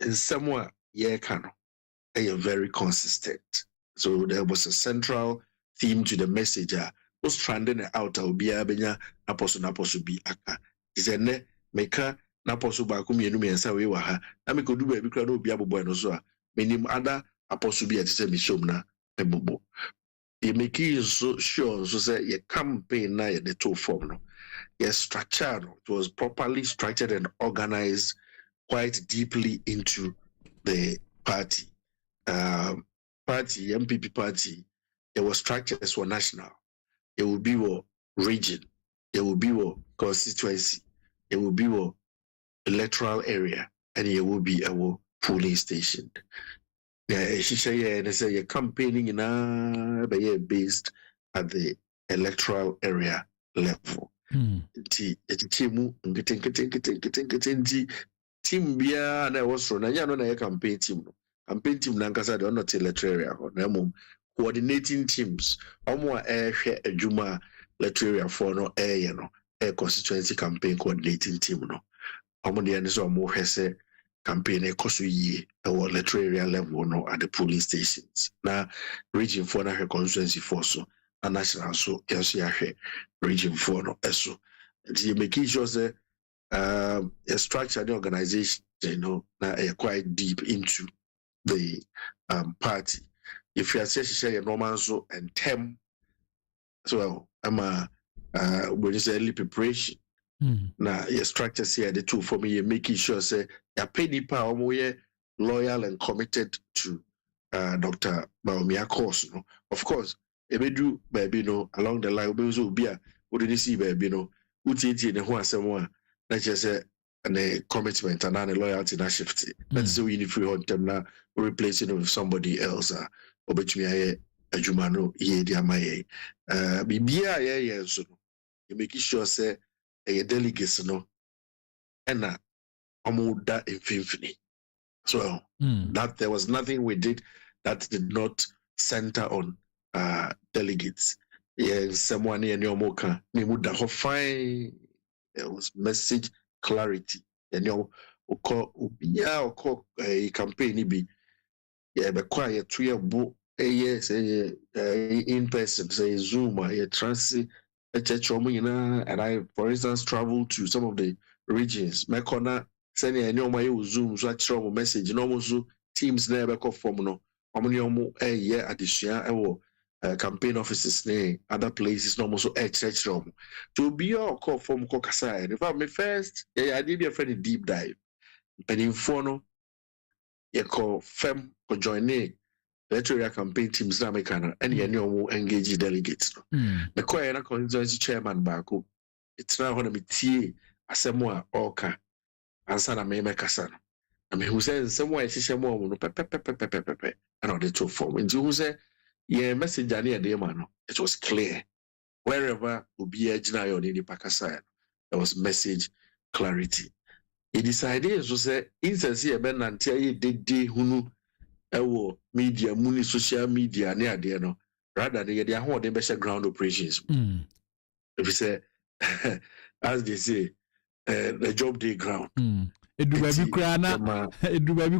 in somewhere can very consistent. So there was a central theme to the message. Was trending out of Biabenya, Naposu be aka. Is a ne meka Naposu Bakumi and Miansa we were her. I could do baby crowd of Biabo Buenozoa. Meaning other Apostle be at the Mishomna and Bobo. You make it so sure, so say your campaign now the 2 form. Yes, structure. It was properly structured and organized quite deeply into the party. NPP party, there was structures for national, there will be region, there will be constituency, it will be a electoral area and it will be a polling station. She say and say your campaigning in based at the electoral area level. Team bia na was run na na campaign team no campaign team na nkasa de not electoral area ho na mum coordinating teams omo ehwe adwuma electoral area for no no constituency campaign coordinating team no omo de ne so omo hwese campaign ekoso yi electoral area level no at the polling stations na region for na constituency for so and national so yes ya region for no eso the making sure say a structure the organization, quite deep into the party. If you are saying a normal so and term, so I'm when you say early preparation. Now your structures here the two for me making sure say your penny power loyal and committed to Dr. Bawumia course. No, of course, if we do baby along the line we be a what did you see baby UTT the who are someone. Let's just say a commitment and a loyalty na shift. Let's say we need free on them now replacing it with somebody else. Obetumi a jumano ye dia maye. Bibia so you make sure say a delegates no and that infinity. So that there was nothing we did that did not center on delegates. Yes, someone in your mocha, me would have fine. There was message clarity. And a campaign be quiet 2 year book in person, say Zoom, a transit, a church, and I, for instance, traveled to some of the regions. My corner sending a my Zoom, so I travel message, and almost teams never call from no. A year addition, campaign offices other places no so church room to be all call from Kokasai. In fact, my first I did a very deep dive. And in no you call FEM for joining electoral campaign teams na mekana and you know engage delegates. The choir na constituency chairman bako. It's now gonna be tie asemwa oka ansa na me kasa no. I mean who says somewhere shishemo no pepe and on the two form. And who say yeah, message it was clear. Wherever Ubia Jinayo Nini Pakasaya, there was message clarity. He decided to say, insincere Ben Nantia did hunu ewo media, muni social media near there no, rather than they are the ground operations. If you say, as they say, the job day ground. Edubabi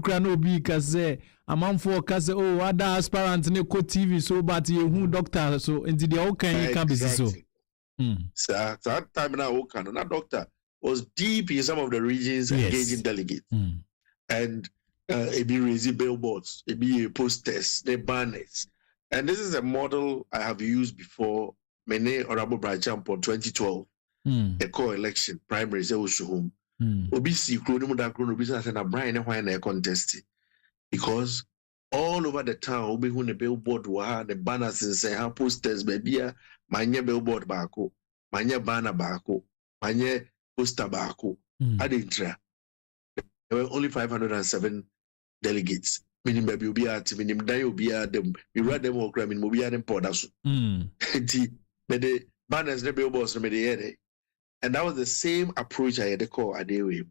krana obi kase amanfo kase oh other aspirant ne ko TV so but you who doctor so into the all can be so so that time now that doctor was deep in some of the regions engaging delegates and it be raising billboards, it be posters, the banners, and this is a model I have used before. Many honorable Brajam for 2012 a co-election primaries also Obisi Kronim da Krono business and a Brian and a contest because all over the town, Obi who the billboard were the banners and say posters, baby, manya billboard bako, manya banner bako, manya poster bako. I didn't try. There were only 507 delegates. Meaning baby will be at minim die will be at them. We read them all cramming, will be at them podas. The banners, the billboards, the and that was the same approach I had to call Adewe.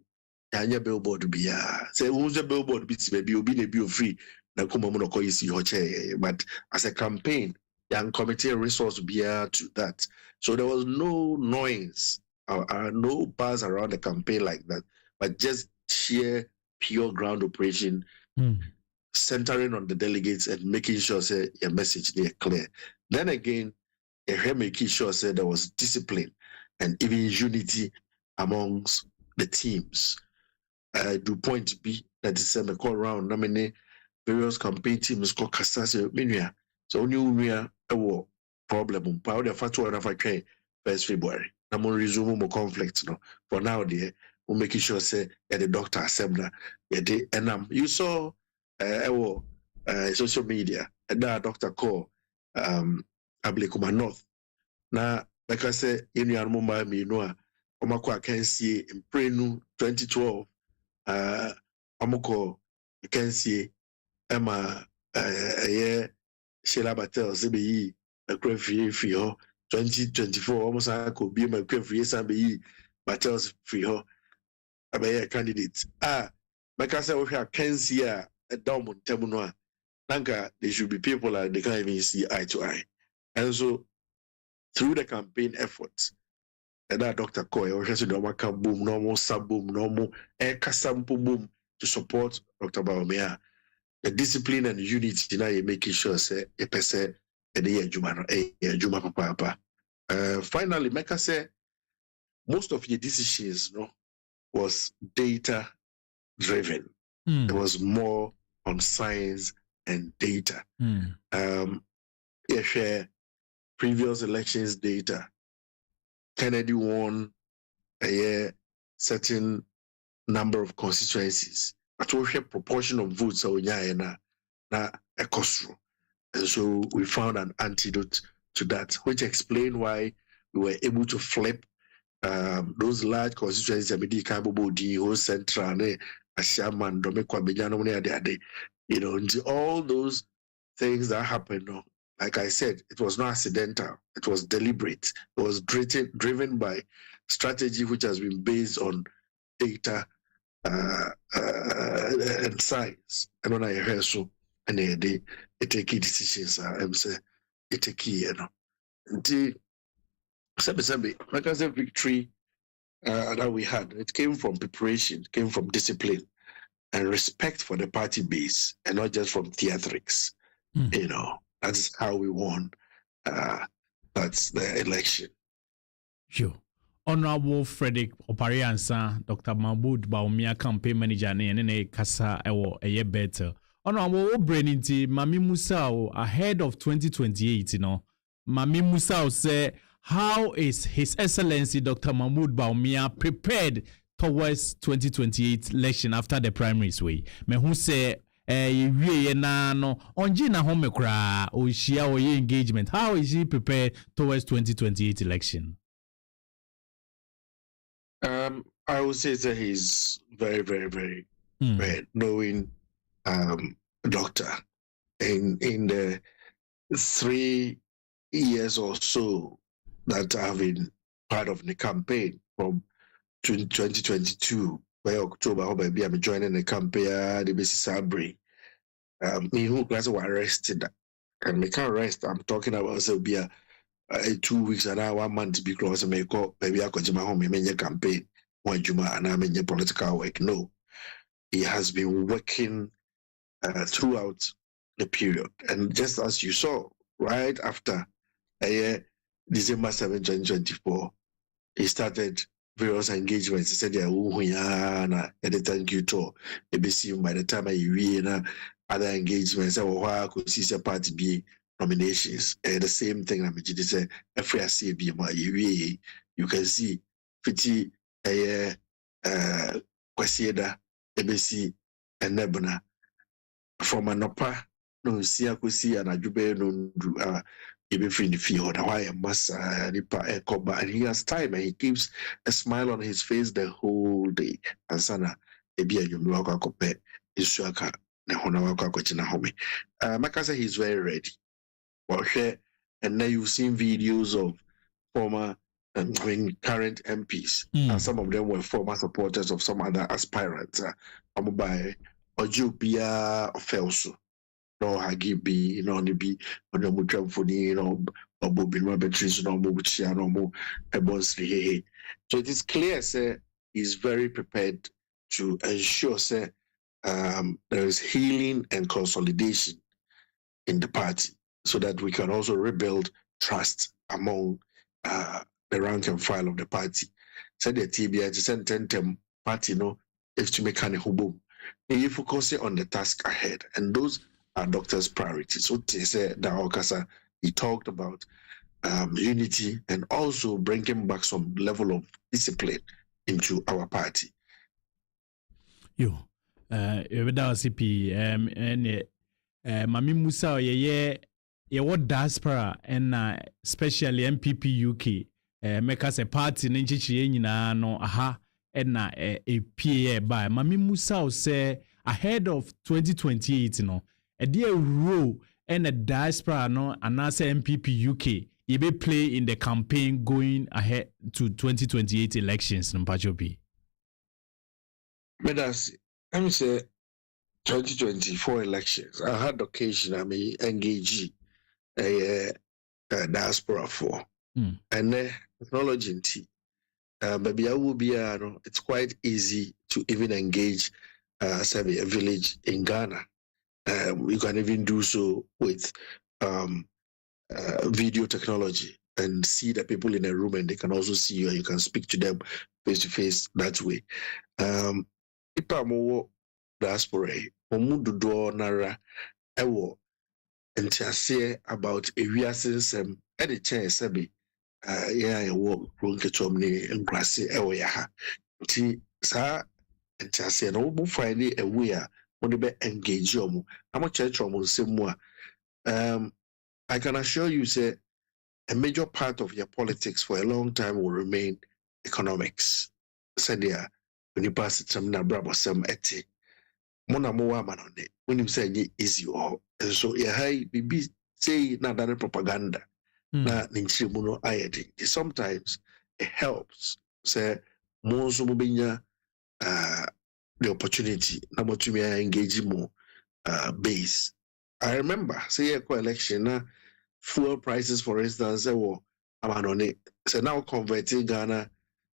Tanya billboard be say who's a billboard bits baby will be free. Na come on call you see your chair. But as a campaign, young committee resource be to that. So there was no noise no buzz around the campaign like that, but just sheer pure ground operation centering on the delegates and making sure say your message they clear. Then again, making sure say there was discipline and even unity amongst the teams. Do point B that is a call round nominate various campaign teams called Castas Minia. So we are a problem. Power the fact one of a first February. I'm on resume more conflicts no. For now, dear, we're making sure say the doctor assembly. And you saw social media and that doctor call Ablekuma North. Now, like I said, in your mumba, you know, Omako Akensie in Prenu 2012. Omako Akensie Emma Sheila Batel CBE a crave free ho 2024 almost I could be my crave free SBE Batel's free ho a candidate. Makasa we have Akensie a down Temunwa. Nanka, there should be people that they can't even see eye to eye. And so, through the campaign efforts, and that Dr. Koy, or has normal boom, normal sub boom, normal air sample boom to support Dr. Bawumia. The discipline and unity now you're making sure say a person and a Juma Papa. Finally, Mecca say most of your decisions was data driven. It was more on science and data. Share previous elections data. Kennedy won a certain number of constituencies, but we have proportion of votes na a cost. And so we found an antidote to that, which explained why we were able to flip those large constituencies, whole central, all those things that happened. Like I said, it was not accidental. It was deliberate. It was driven by strategy which has been based on data and science. And when I hear so, and they take key decisions, I'm saying it take key, The like I said, victory that we had, it came from preparation, came from discipline and respect for the party base, and not just from theatrics. That's how we won. That's the election. Sure. Honorable Frederick Opare-Ansah, Dr. Mahamudu Bawumia campaign manager, and Kasa Ewo Eye Bethel. Honorable Obreninti, Mami Musao, ahead of 2028, Mami Musao say, how is His Excellency Dr. Mahamudu Bawumia prepared towards 2028 election after the primaries way? Me who say engagement. How is he prepared towards 2028 election? I would say that he's very, very, very, very knowing doctor. In the 3 years or so that I've been part of the campaign from 2022, by October, I'm joining the campaign, the basis Sabri. Me who class were arrested, and me can't rest. I'm talking about so be 2 weeks and 1 month because I may go maybe I could my home in campaign, one Juma, and I'm in your political work. No, he has been working throughout the period, and just as you saw, right after December 7, 2024, he started various engagements. He said, thank you to ABC by the time I other engagements, I could see a party be nominations. The same thing I'm say every CB, you can see 50 Kwasieda, ABC, and Nebuna from Anopa, no Siakusi and Ajube no even free the field, why a massa and he has time and he keeps a smile on his face the whole day. And Sana, maybe a Yumuaka Cope is Suaka, Nehonawaka Cochina Home. Makasa, he's very ready. Well, and now you've seen videos of former current MPs, and some of them were former supporters of some other aspirants. By Ojubia of Felso. No, Hagibi, Nibi, no Mutramfuni, Bobin Robertries, no Mubuchia, no more Ebonsri. So it is clear, sir, he's very prepared to ensure, sir, there is healing and consolidation in the party so that we can also rebuild trust among the rank and file of the party. Said the TBI to send 10 party, if to make an hubum. You focus on the task ahead, and those are doctor's priorities. So they said that he talked about unity and also bringing back some level of discipline into our party. Yo, CP, and Mami Musa, what diaspora and especially NPP UK meka se party ne nchichie nyina no aha na epie ba ma memusa say ahead of 2028 no dey role and a diaspora no anase NPP UK you be play in the campaign going ahead to 2028 elections no pachopi. But as let me say 2024 elections, I had occasion I may engage a diaspora for and technology in tea. Maybe I will be it's quite easy to even engage say a village in Ghana. You can even do so with video technology and see the people in a room and they can also see you and you can speak to them face to face that way. Ipa mo diaspora omudu do nara ewo ntiase about ewiase nsem e de chen sebe yeah ewo ronketom ne nkrase ewo ya ha nti sa ntiase no wo find a way a wo de be engage omo amo church omo nsem mu a I can assure you say a major part of your politics for a long time will remain economics. Said there, when you pass it, some brabo some eti. Mona mowa man on it. When you say easy or and so yeah, hey, be say not that propaganda. Na ninchimuno ayedi. Sometimes it helps. Say more so the opportunity. Na motumi engage more base. I remember say a election fuel prices, for instance, I'm on it. So now converting Ghana,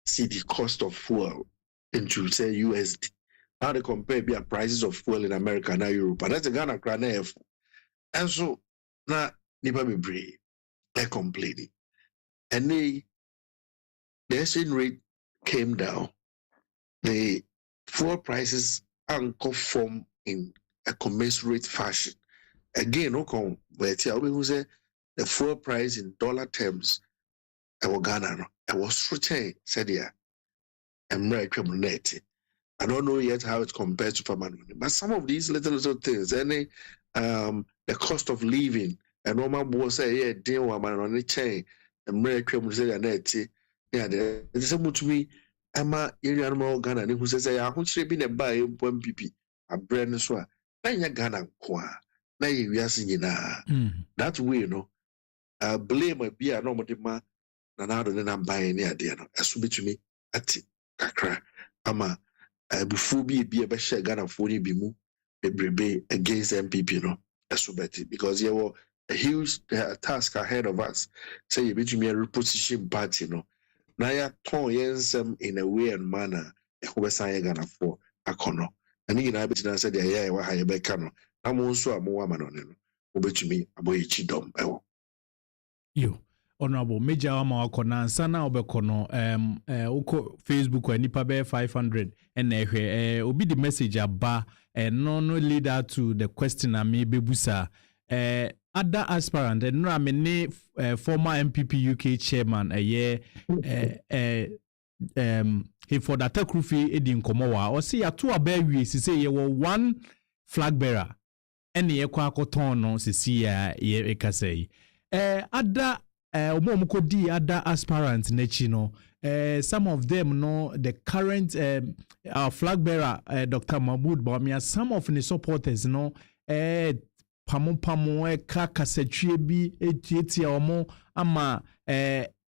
see the cost of fuel into say USD. How they compare the prices of fuel in America and Europe, and that's a Ghana crown. And so now nipa be brave, they're complaining, and the exchange rate came down. The fuel prices anchor form in a commensurate fashion. Again, no convert. We say the fuel price in dollar terms, I was Ghana, I was returning, said yeah, and I don't know yet how it compares to Famanu, but some of these little things, any the cost of living, and normal boss say, yeah, dear woman on the chain, and American say, yeah, there's so much me, Emma, animal Ghana, who says, I should be a buy 1 pp, a brand swap, then Ghana, na wiase nyinaa that way you know blame be a normal ma na na do na ban ne ade no eso betumi ati kakra ama before be be share Ghana for ni bi mu bebrebe against NPP no eso beti because there was a huge task ahead of us say you betumi a reposition party no na ya ton yensem in a way and manner e ho besan Ghana for akono and you know betina say there ya wa ha ye beka no amonso amowa manone no obetumi aboyichi dom ewo yo honorable major ama wakona sana obekono uko Facebook wa nipa be 500 and obi the message aba no lead to the question ame bebusa other aspirant no amene former NPP UK chairman he for that Takrufi Edi Nkomo wa o say ato abawie si say ye one flag bearer ene ye kwa akoton no sisi ya ye ekasai ada omomukodi other aspirants nechi no some of them no the current our flag bearer Dr. Mahamudu Bawumia, some of the supporters no pamo ka kasetwie bi etieti omo ama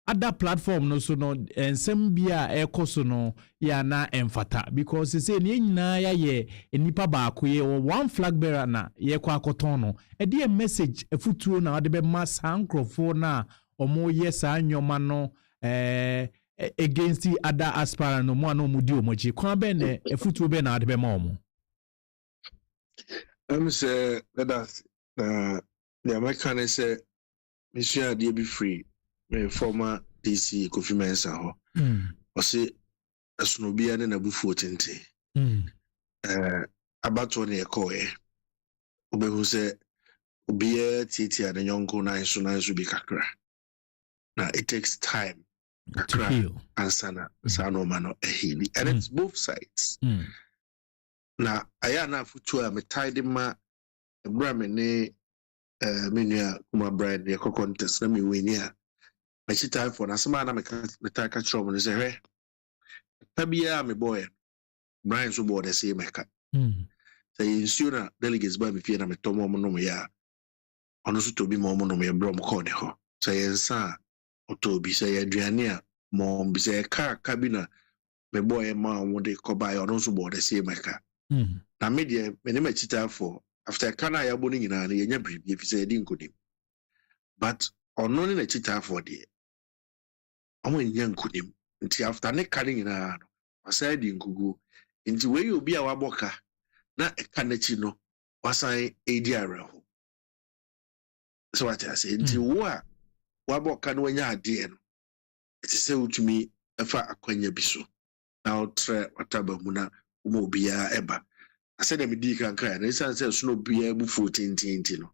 other platform no so no ensem bia ekoso no ya na emfata because say ne nyina ya ye enipa baako ye one flag bearer na ye kwa akoton no e dey message efutuo na de be mass ankrofo na omo ye sa nyoma no against the other aspirant no mo na omudi omochi kwa be na efutuo be na de be ma omo say that the American say mission dey be free former DC Kofi Mensah ho o say asunobia ne na bufu otente abato ne ekoe obehu say obia titi ade nyonko na so bi kakra na it takes time kakra ansana sano mano ehili and it's both sides na aya na futu a metide ma ebra me ne menua kuma brand ne contest na me wini a Machi time for na sama na meka catch from no say hwe tabia me boy Brian so board say meka say insu na delegates ba me fie na me tomo mo no ya ono so to bi mo no me bro mo call de ho say ensa otobi say aduane a mo bi say ka bi na me boy ma wo de ko ba ono so board say meka na me de me ne machi time for after kana ya bo ni nyina na yenya bribi e fi say di nkodim but ono ni na chi time for de amo nya nkodim nti after ne ka ni nyina no aside di nkugu nti we obi a waboka na eka na chi no wasan edi areho so what I say nti wo a waboka no wanya ade no eti se utumi efa akwanya bi so na otre wataba mu na umo obi a eba ase na medi kanka na isan se so no obi a bu 14 no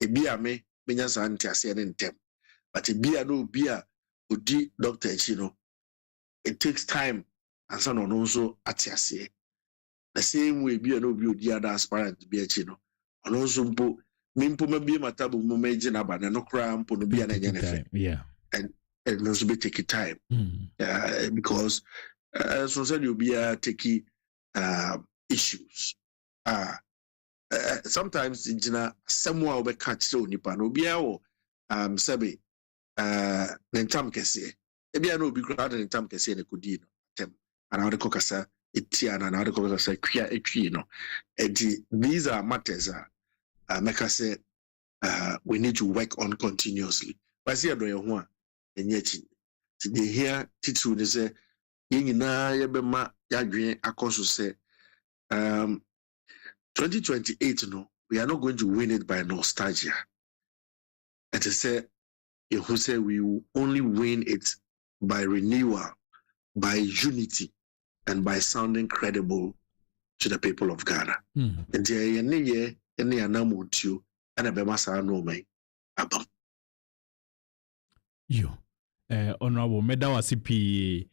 ebi a me benya sa nti ase ne ntem but ebi a no obi a odi doctor chi no it takes time and so no nso ate ase the same way bi a no obi odi other aspirant bi a chi no ono nso mpo mimpo mabie matabo mu meje na ba na no kra mpo no bi a na nya nefe and also be take time because so said you be take issues sometimes injina somewhere we catch so nipa no bia wo sabe nentam kese e bia no obi kra nentam kese ne kodi no tem ana wode kokasa etia na wode kokasa kwia etwi no these are matters make us say we need to work on continuously but see do your ho a enyechi they hear title they say yina yebema yadwen akoso say 2028 no we are not going to win it by nostalgia. It is say who say we will only win it by renewal, by unity, and by sounding credible to the people of Ghana. And the any anamutu and a bemasa no may abam. You honorable medawa CP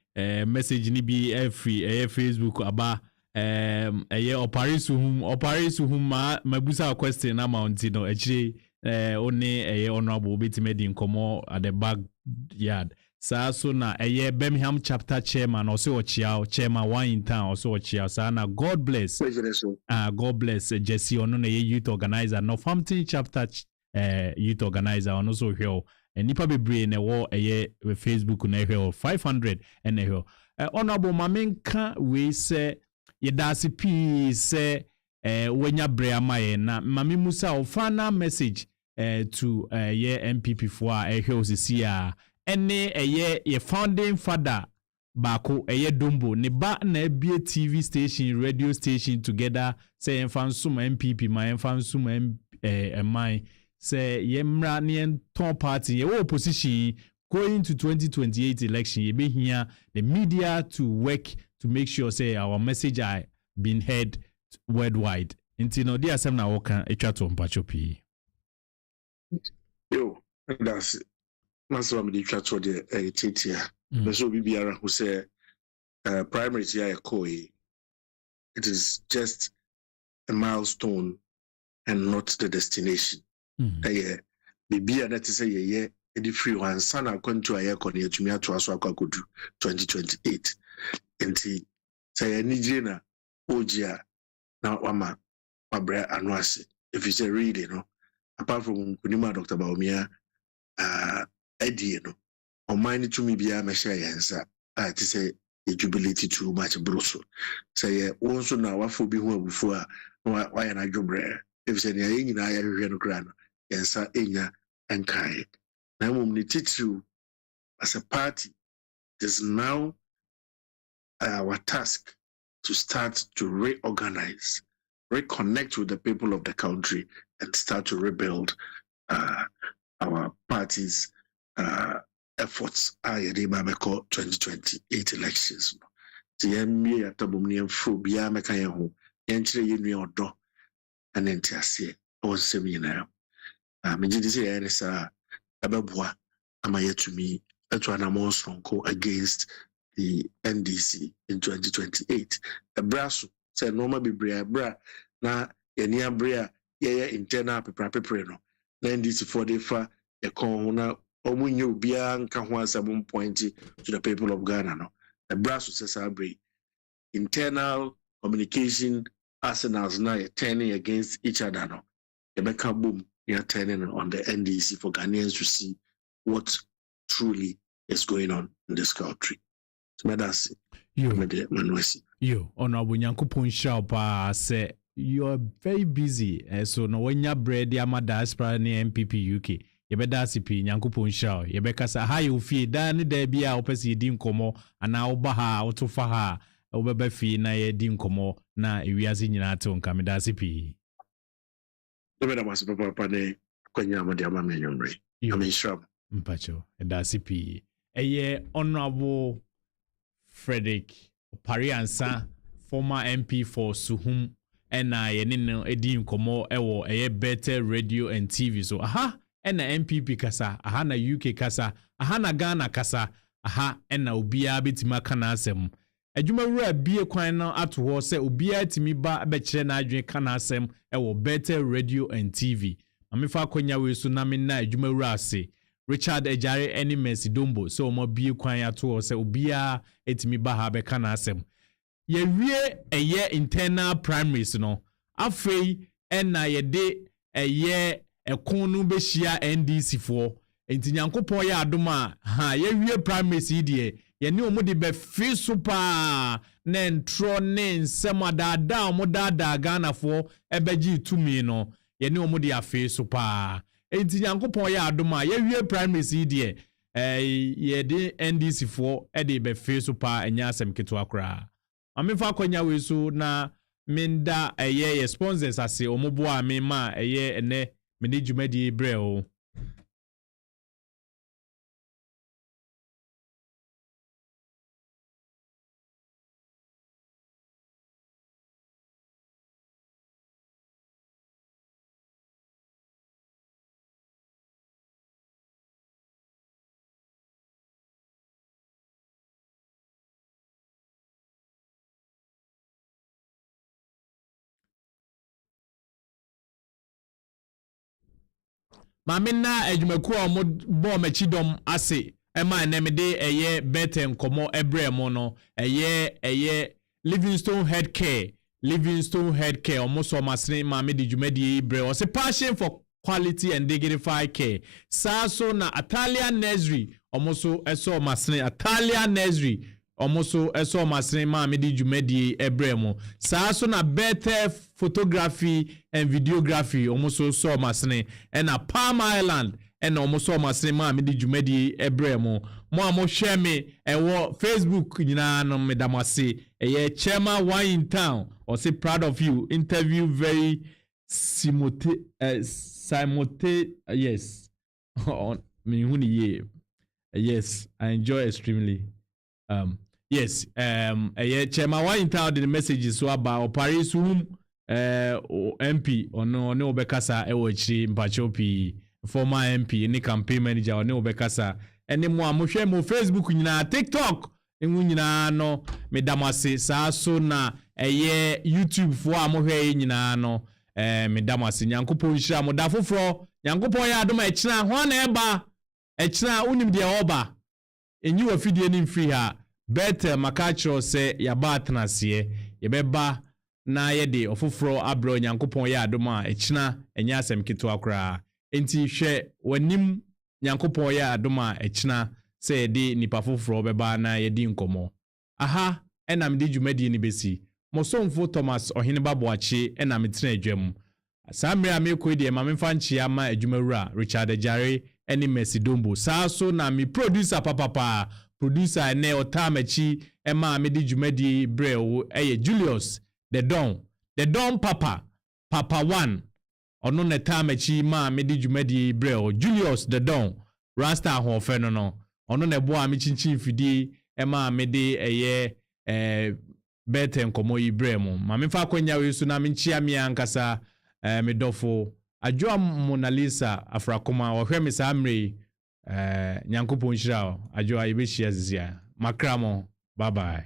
message ni bi every Facebook aba Opare-Ansah hum mabusa question na mountain no actually only honorable Betty Nkomo at the backyard so na Birmingham chapter chairman also chairman one in town also so na God bless Jesse ono na youth organizer Northampton chapter youth organizer ono so here nipa bebre na wo Facebook na here 500 and here honorable mamenka we say yedasi pi say wenya breamaye na mami musa ofana message to NPP for here osisi ene ye founding father bako dombo ne ba na ebie TV station radio station together say enfansum NPP ma enfansum my say yemra ne top party ye opposition going to 2028 election ye be here the media to work to make sure say our message are being heard worldwide. Until no dia sem na woka etwa to mpacho pi. Yo, that's it. Master me twa to the titia. So bibiara who say primaries ya koi. It is just a milestone and not the destination. Bibia that is say ye the free one sana kwantu aye kone atumi ato aso akwakodu 2028. Enti say ni na ojia na wama mabra anwase if you say read no apart from kunima Dr. Bawumia idea no oman to me bia me share yensa to say a jubilate too much broso say wonso na wafo bi ho abufu a why na dwobre if say na nyina ya hwehwe no kra no yensa enya enkai na mum ni titru as a party is now our task to start to reorganize, reconnect with the people of the country, and start to rebuild our party's efforts. I 2028 elections. The MBA at Tabumnian Fu, Biamakayahu, Entry Union Do, and Entiasia, or Semina. Mijisi Anissa Ababwa, Amaya to me, that's one I'm strong against the NDC in 2028. A brass said normal be bra na yenia brea ye internal prepare no. NDC for the fa ye kon na omunyo bia nka ho asem point to the people of Ghana no the brass celebrate internal communication arsenals now turning against each other no they become boom they are turning on the NDC for Ghanaians to see what truly is going on in this country. So that's you honorable Nyankopon Shaupa say you are very busy so no when you bread yama diaspora ni NPP UK you be dasipi Nyankopon Shau you be kasa ha you feel da ne da bia opesi di nkomo ana oba ha otofa ha obebe fi na ye di nkomo na ewiase nyina te onka me dasipi ebe da mas papa ne kwanya amade amame nyomre ame shrub mpacho dasipi eye honorable Frederick Opare-Ansah, former MP for Suhum, and I no edi nkomo ewo eye Bethel Radio and TV. So aha, and NPP kasa, aha na UK kasa, aha na Ghana kasa, aha, and na ubia bitima kana asem. Ejuma wura bie kwan na ato ho se ubia timi ba abekire na adwen kana asem ewo Bethel Radio and TV. Amefa konya we so na me na ejuma wura ase. Richard Ejare any Mercy Dombo so mo bie kwan ato se ubia etimi ba ha be kana asem. Ye wie eye internal primaries no afei na ye de eye ekonu be hia NDC fo enti Nyankopon ya adoma ha ye wie primaries de ye ne omo de be fi super na ntro ne nsem adada omo dada Ghana fo ebeji tumi no ye ne omo de afi super enti Nyankopon ya adoma ye wie primaries de ye de NDC fo e de be fi super enya asem keto akra amefa kwanya we so na minda eye sponsors ase omobo a me ma eye ene me djumadi bre o mamina adwumaku a mo bo machidom ase ema na me de eye Bethel Nkomo ebre mo no eye Livingstone Head Care omoso masne ma me de dwumadi bre o se passion for quality and dignified care saso na Italian Nursery omoso eso masne Italian Nursery omoso eso masne ma me de dwumadi ebre mo saso na Bethel Photography and Videography omoso so masne and a Palm Island and omoso masne ma me de dwumadi ebre mo amo share me ewo Facebook nyina no me damase eye chairman one in town or say proud of you interview very simultaneous yes on me huni ye yes I enjoy extremely yes chairman one in town the messages so about Opare MP ono obekasa ewo chi mpachopi former MP ni campaign manager ono obekasa ene mo amohwe mo Facebook nyina TikTok enwu nyina no medamase saaso na eye YouTube fo amohwe nyina no medamase Nyankopon hira mo da foforo Nyankopon ya adoma ekina ho na eba ekina unim de oba enyi wa fidie ni mfiri ha Bethel makachro se ya ba atenase ye beba na ye de ofoforo abro Nyankopon ya adoma ekina enya asem keto akra enti hwe wanim Nyankopon ya adoma ekina se de nipa foforo beba na ye di nkomo aha enam de dwumadi ni besi mosomfo Thomas Oheneba Boache enam tena adwam samre amekoi de mamemfa nchia ma adwumawura Richard Ejare eni Mercy Dombo saaso na mi producer papa producer ne otamachi ema me de dwumadi breo eye Julius the Don papa 1 ono ne tamachi ma me de dwumadi breo Julius the Don Rasta ho fe no ono ne bo a me chinchin fidi ema me de eye Bethel Nkomo Ibrahim ma me fa kwanya we so na me nchia me ankasa me dofo adwo Mona Lisa afrakoma ohwe me sa amre Nyankopon hira adwo aye be hia zizia makramo bye bye.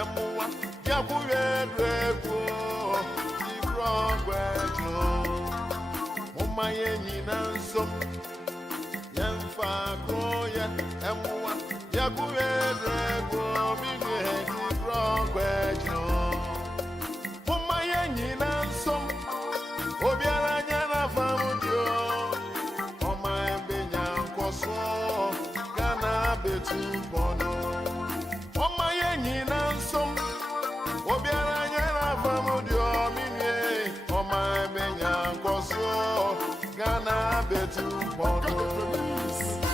Emwa, Yakuredrego, Ibrogwejo, Omaye Nansom, Yamfa Groya, Emwa, Yakuredrego, Ibrogwejo, Omaye Nansom, Obiaranya Famudio, Omaye Benyan Koso, Gana Betu Bono. Omaye Nansom, Obiaranya Famudio, Minie, Omaye Benyan Koso, Gana Betu Bono.